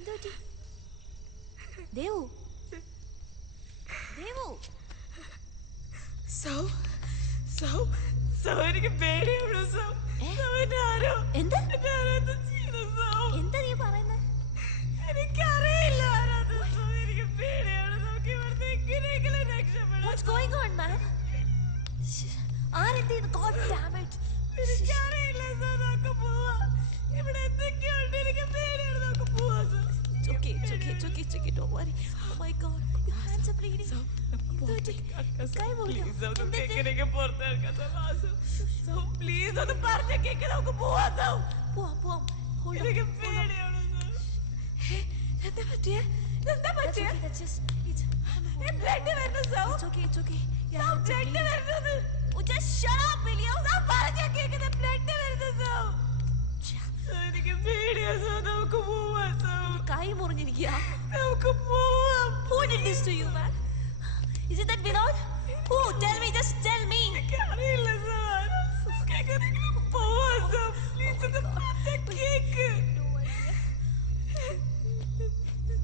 എന്ത് പറ്റി? ദേവു ദേവു എനിക്ക് പേടിയാണ്. എന്താ നീ പറയുന്നത്? എനിക്കറിയില്ല. എനിക്ക് പേടിയാണ്. നമുക്ക് ഇവിടുന്ന് എങ്ങനെയെങ്കിലും രക്ഷപ്പെടാം. What's going on, man? ആരെന്ത്? God damn it. എനിക്കറിയില്ല സർ. നമുക്ക് പോവാം. ഇവിടെ എന്തൊക്കെയുണ്ട്. എനിക്ക് പേടിയാണ്. നമുക്ക് പോവാം sir. It's okay. Don't worry. Oh my God. Your hands are bleeding. കൈ മുറിഞ്ഞോ? നമുക്ക് എങ്ങനെയെങ്കിലും പുറത്തിറക്കാം സർ. പ്ലീസ് ഒന്ന് പറഞ്ഞ കേക്ക്. നമുക്ക് പോവാം സർ. പോവാം. എനിക്ക് പേടിയാണ് സർ. എന്താ പറ്റിയേ? That's just ബ്ലഡ് വരുന്നു sir. It's okay. Yeah, blood വരുന്നത്. just shut up, William. പറഞ്ഞ കേക്ക്. ബ്ലഡ് വരുന്നു സർ. എനിക്ക് പേടിയാണ് സർ. നമുക്ക് പോവാം സർ. കൈ മുറിഞ്ഞിരിക്കുക. നമുക്ക് പോവാം. Who did this to you, man? Is it that Vinod? Who? Tell me, just tell me. എനിക്കറിയില്ല സർ. നമുക്ക് എങ്ങനെയെങ്കിലും പോവാം സർ. പ്ലീസ് ഒന്ന് പറഞ്ഞ കേക്ക്.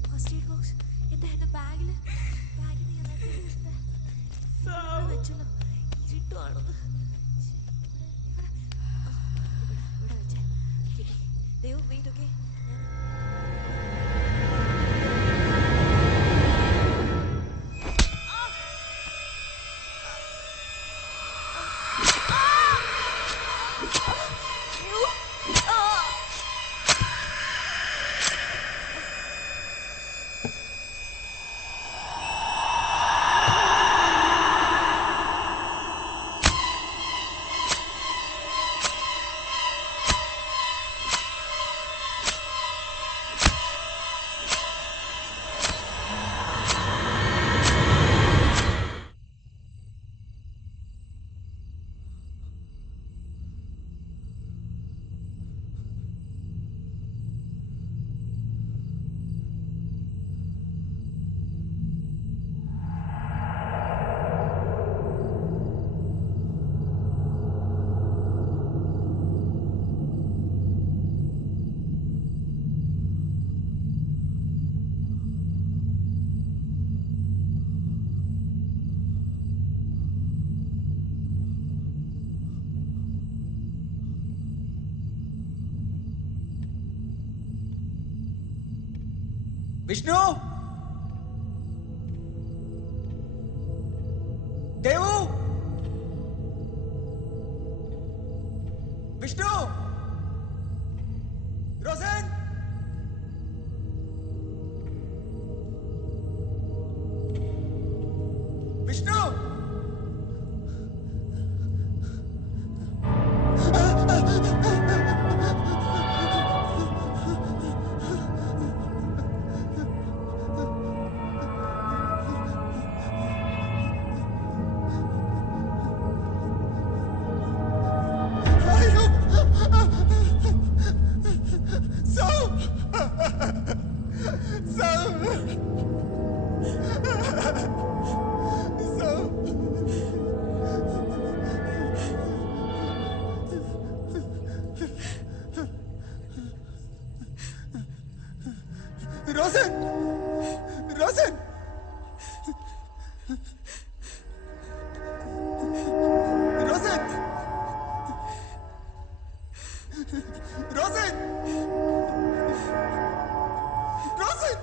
First aid box. എന്റെ ബാഗിൽ വെച്ചല്ലോ. ഇരുട്ടുവാണത്. ഇവിടെ വെച്ചേ. ദൈവം wait. Okay. Vishnu, Devu, Vishnu, Rosen, Vishnu. Rosen! Rosen! Rosen! Rosen! Rosen!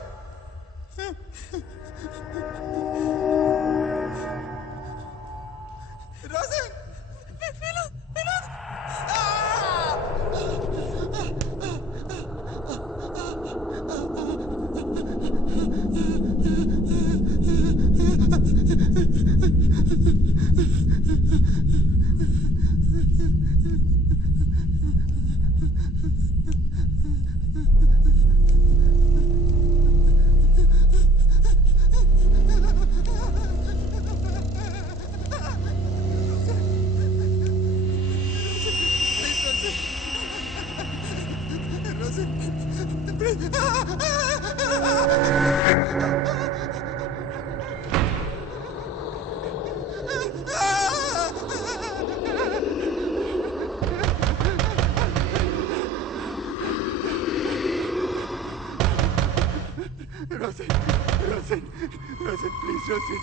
Rosen! Vinod! Rosen, please, Rosen.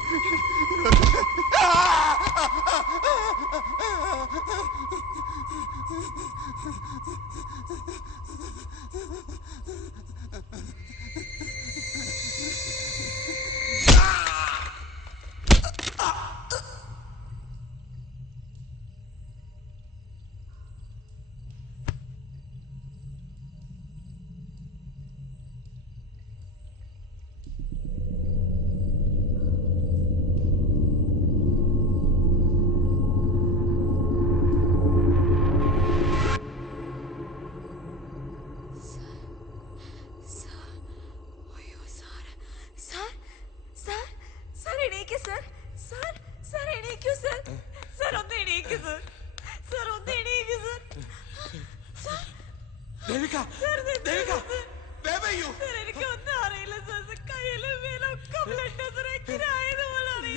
Devika! Devika! Where were you? എനിക്കൊന്നും അറിയില്ല സാർ. കയ്യിലും മേലൊക്കെ ബ്ലഡ്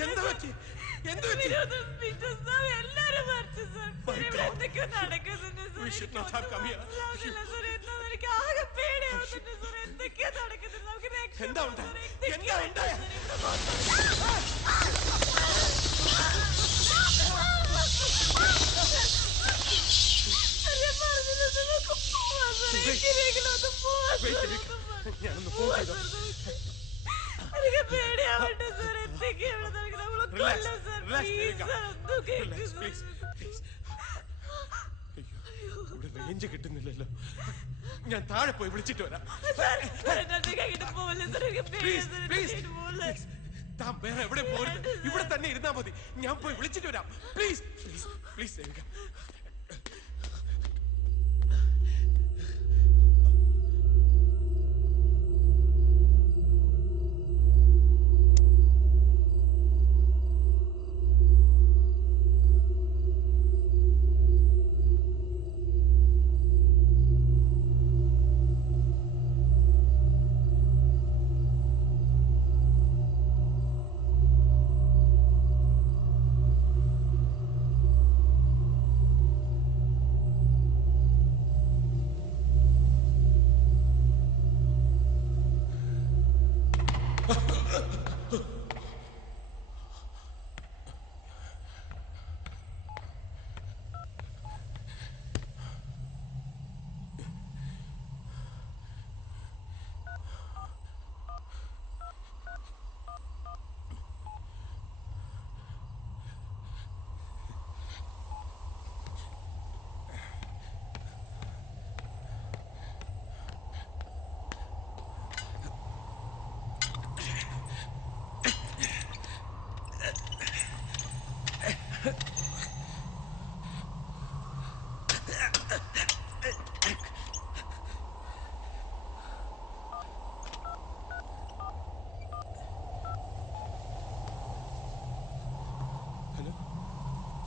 എന്ത് പറ്റി? എന്ത് പറ്റി? എല്ലാരും മരിച്ചു സാർ. ഇവിടെ എന്തൊക്കെയോ നടക്കുന്നുണ്ട് sir. We should not have come here. എനിക്ക് ആകെ പേടിയാവുന്നുണ്ട് സാർ. എന്തൊക്കെയാ നടക്കുന്നുണ്ട്? നമുക്ക് എന്താ ഉണ്ടായത്? എന്താ ഉണ്ടായത്? ഞാനൊന്ന് ഫോൺ ചെയ്തോ. എനിക്ക് പേടിയാവട്ടെ സാർ. എന്തൊക്കെയാ ഇവിടെ നടക്കുന്നത്? നമ്മളെ കൊല്ലും സാർ. പ്ലീസ് സാർ, ഒന്ന് കേൾക്ക് സാർ. ഇവിടെ റേഞ്ച് കിട്ടുന്നില്ലല്ലോ. ഞാൻ താഴെ പോയി വിളിച്ചിട്ട് വരാം. താൻ വേറെ എവിടെ പോരുത്. ഇവിടെ തന്നെ ഇരുന്നാ മതി. ഞാൻ പോയി വിളിച്ചിട്ട് വരാം. Please please please Devika.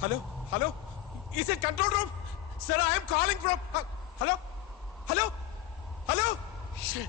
Hello? Hello? Is it control room? Sir, I am calling from... Hello? Hello? Hello? Shit.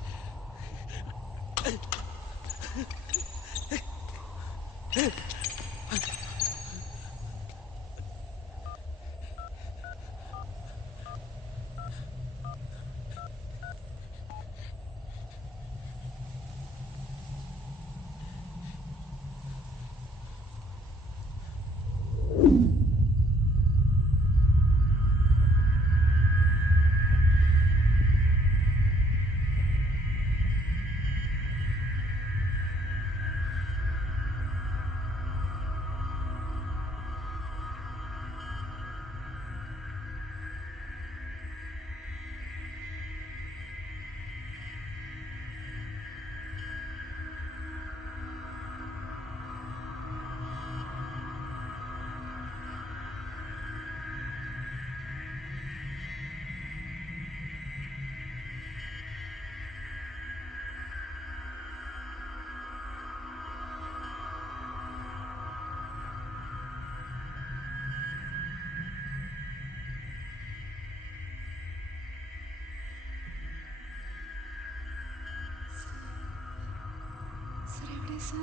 Sir?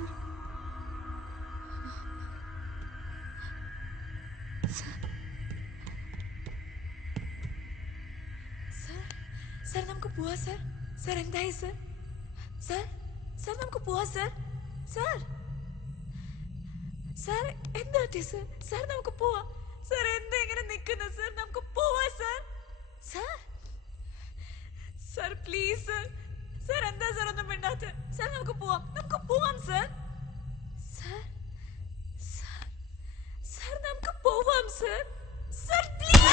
Sir, നമുക്ക് പോവാം സർ. സർ എന്തായി സർ? സർ നമുക്ക് പോവാം സർ. സാർ സാർ എന്താ സർ? സാർ നമുക്ക് പോവാം. സാർ എന്താ ഇങ്ങനെ നിൽക്കുന്നത്? സാർ നമുക്ക് പോവാം sir. Sir sir please sir. Sir എന്താ സാർ ഒന്നും മിണ്ടാത്ത? സാർ നമുക്ക് പോവാം. നമുക്ക് പോവാം സാർ. സാർ സാർ സാർ നമുക്ക് പോവാം sir. Sir please.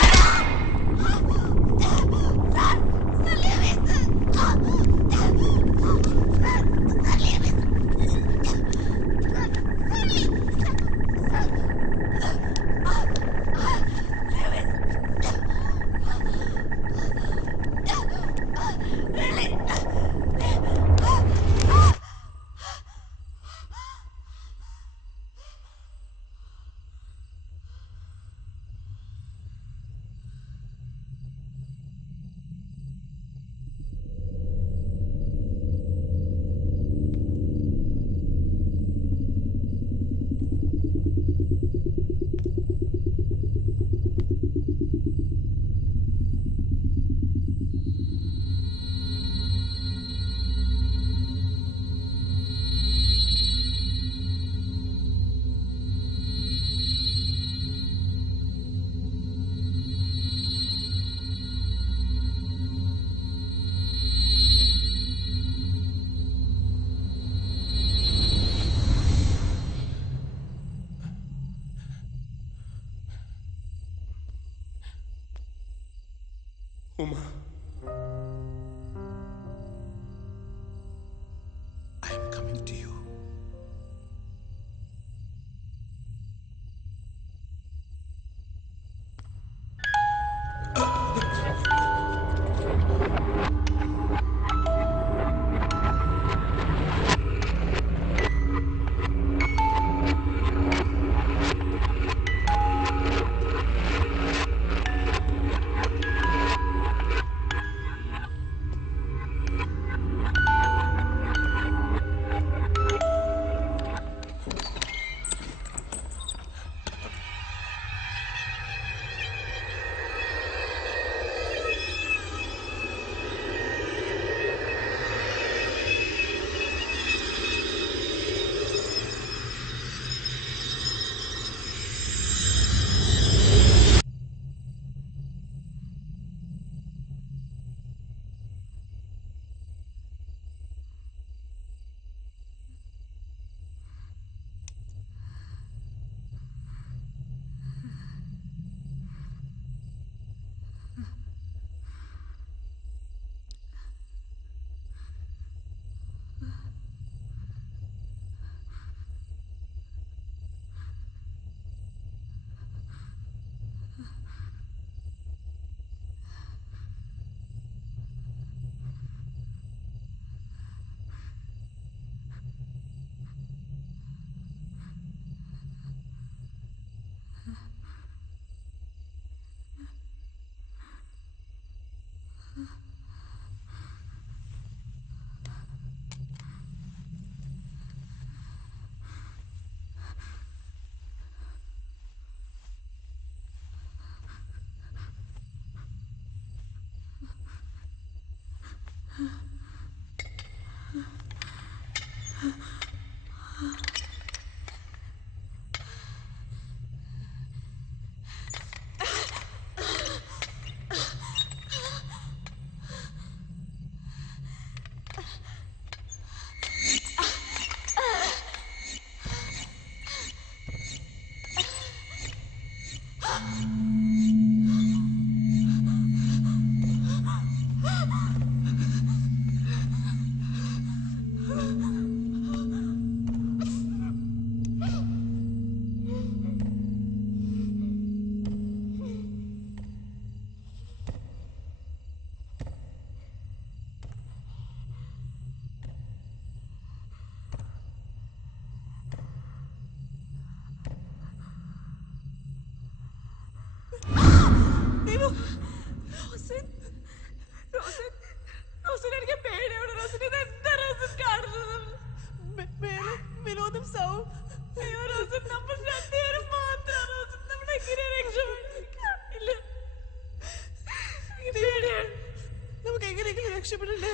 Uma, I am coming to you. രക്ഷപ്പെടണ്ടേ?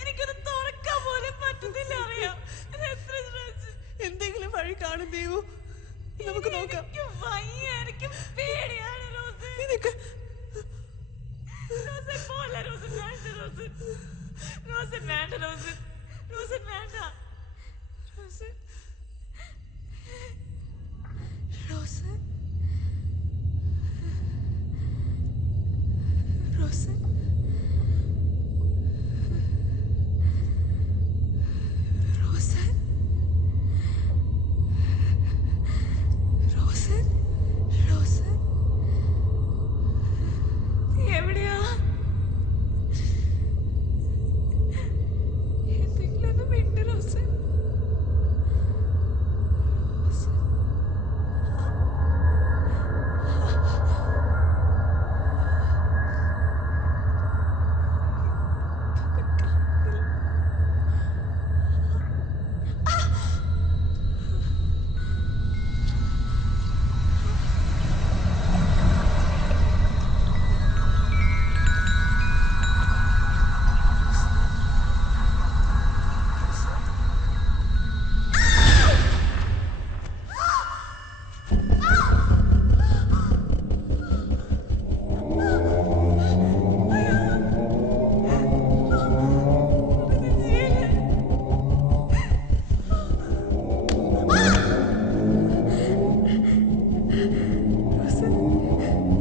എനിക്കൊന്ന് തുറക്കാൻ പോലും പറ്റുന്നില്ല അറിയാം. എന്തെങ്കിലും വഴി കാണും ദേവു, നമുക്ക് നോക്കാം. നിനക്ക് എവിടെയാ? എന്തെങ്കിലും ഒന്ന് മിണ്ട് റോസ്.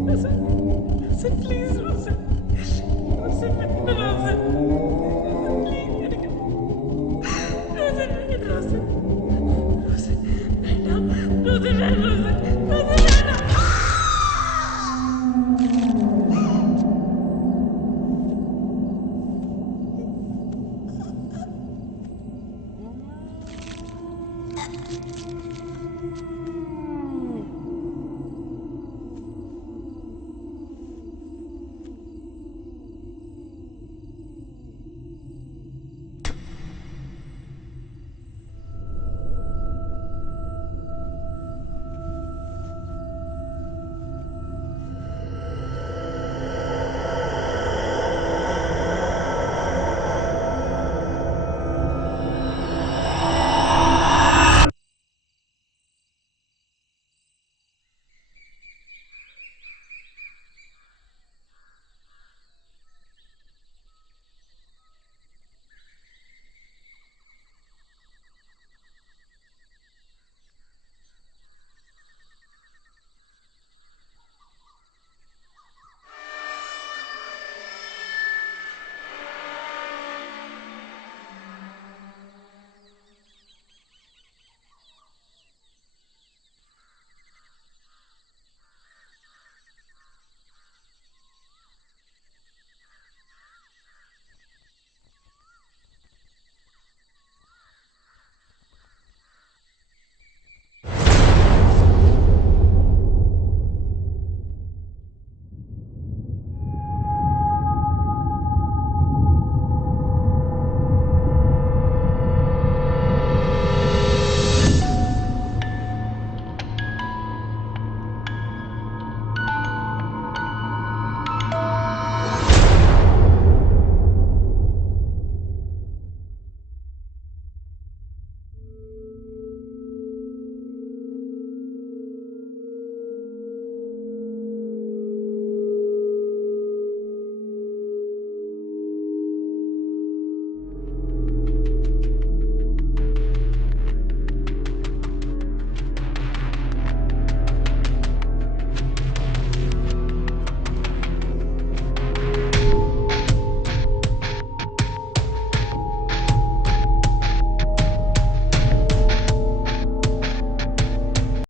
Rosa, please, Rosa.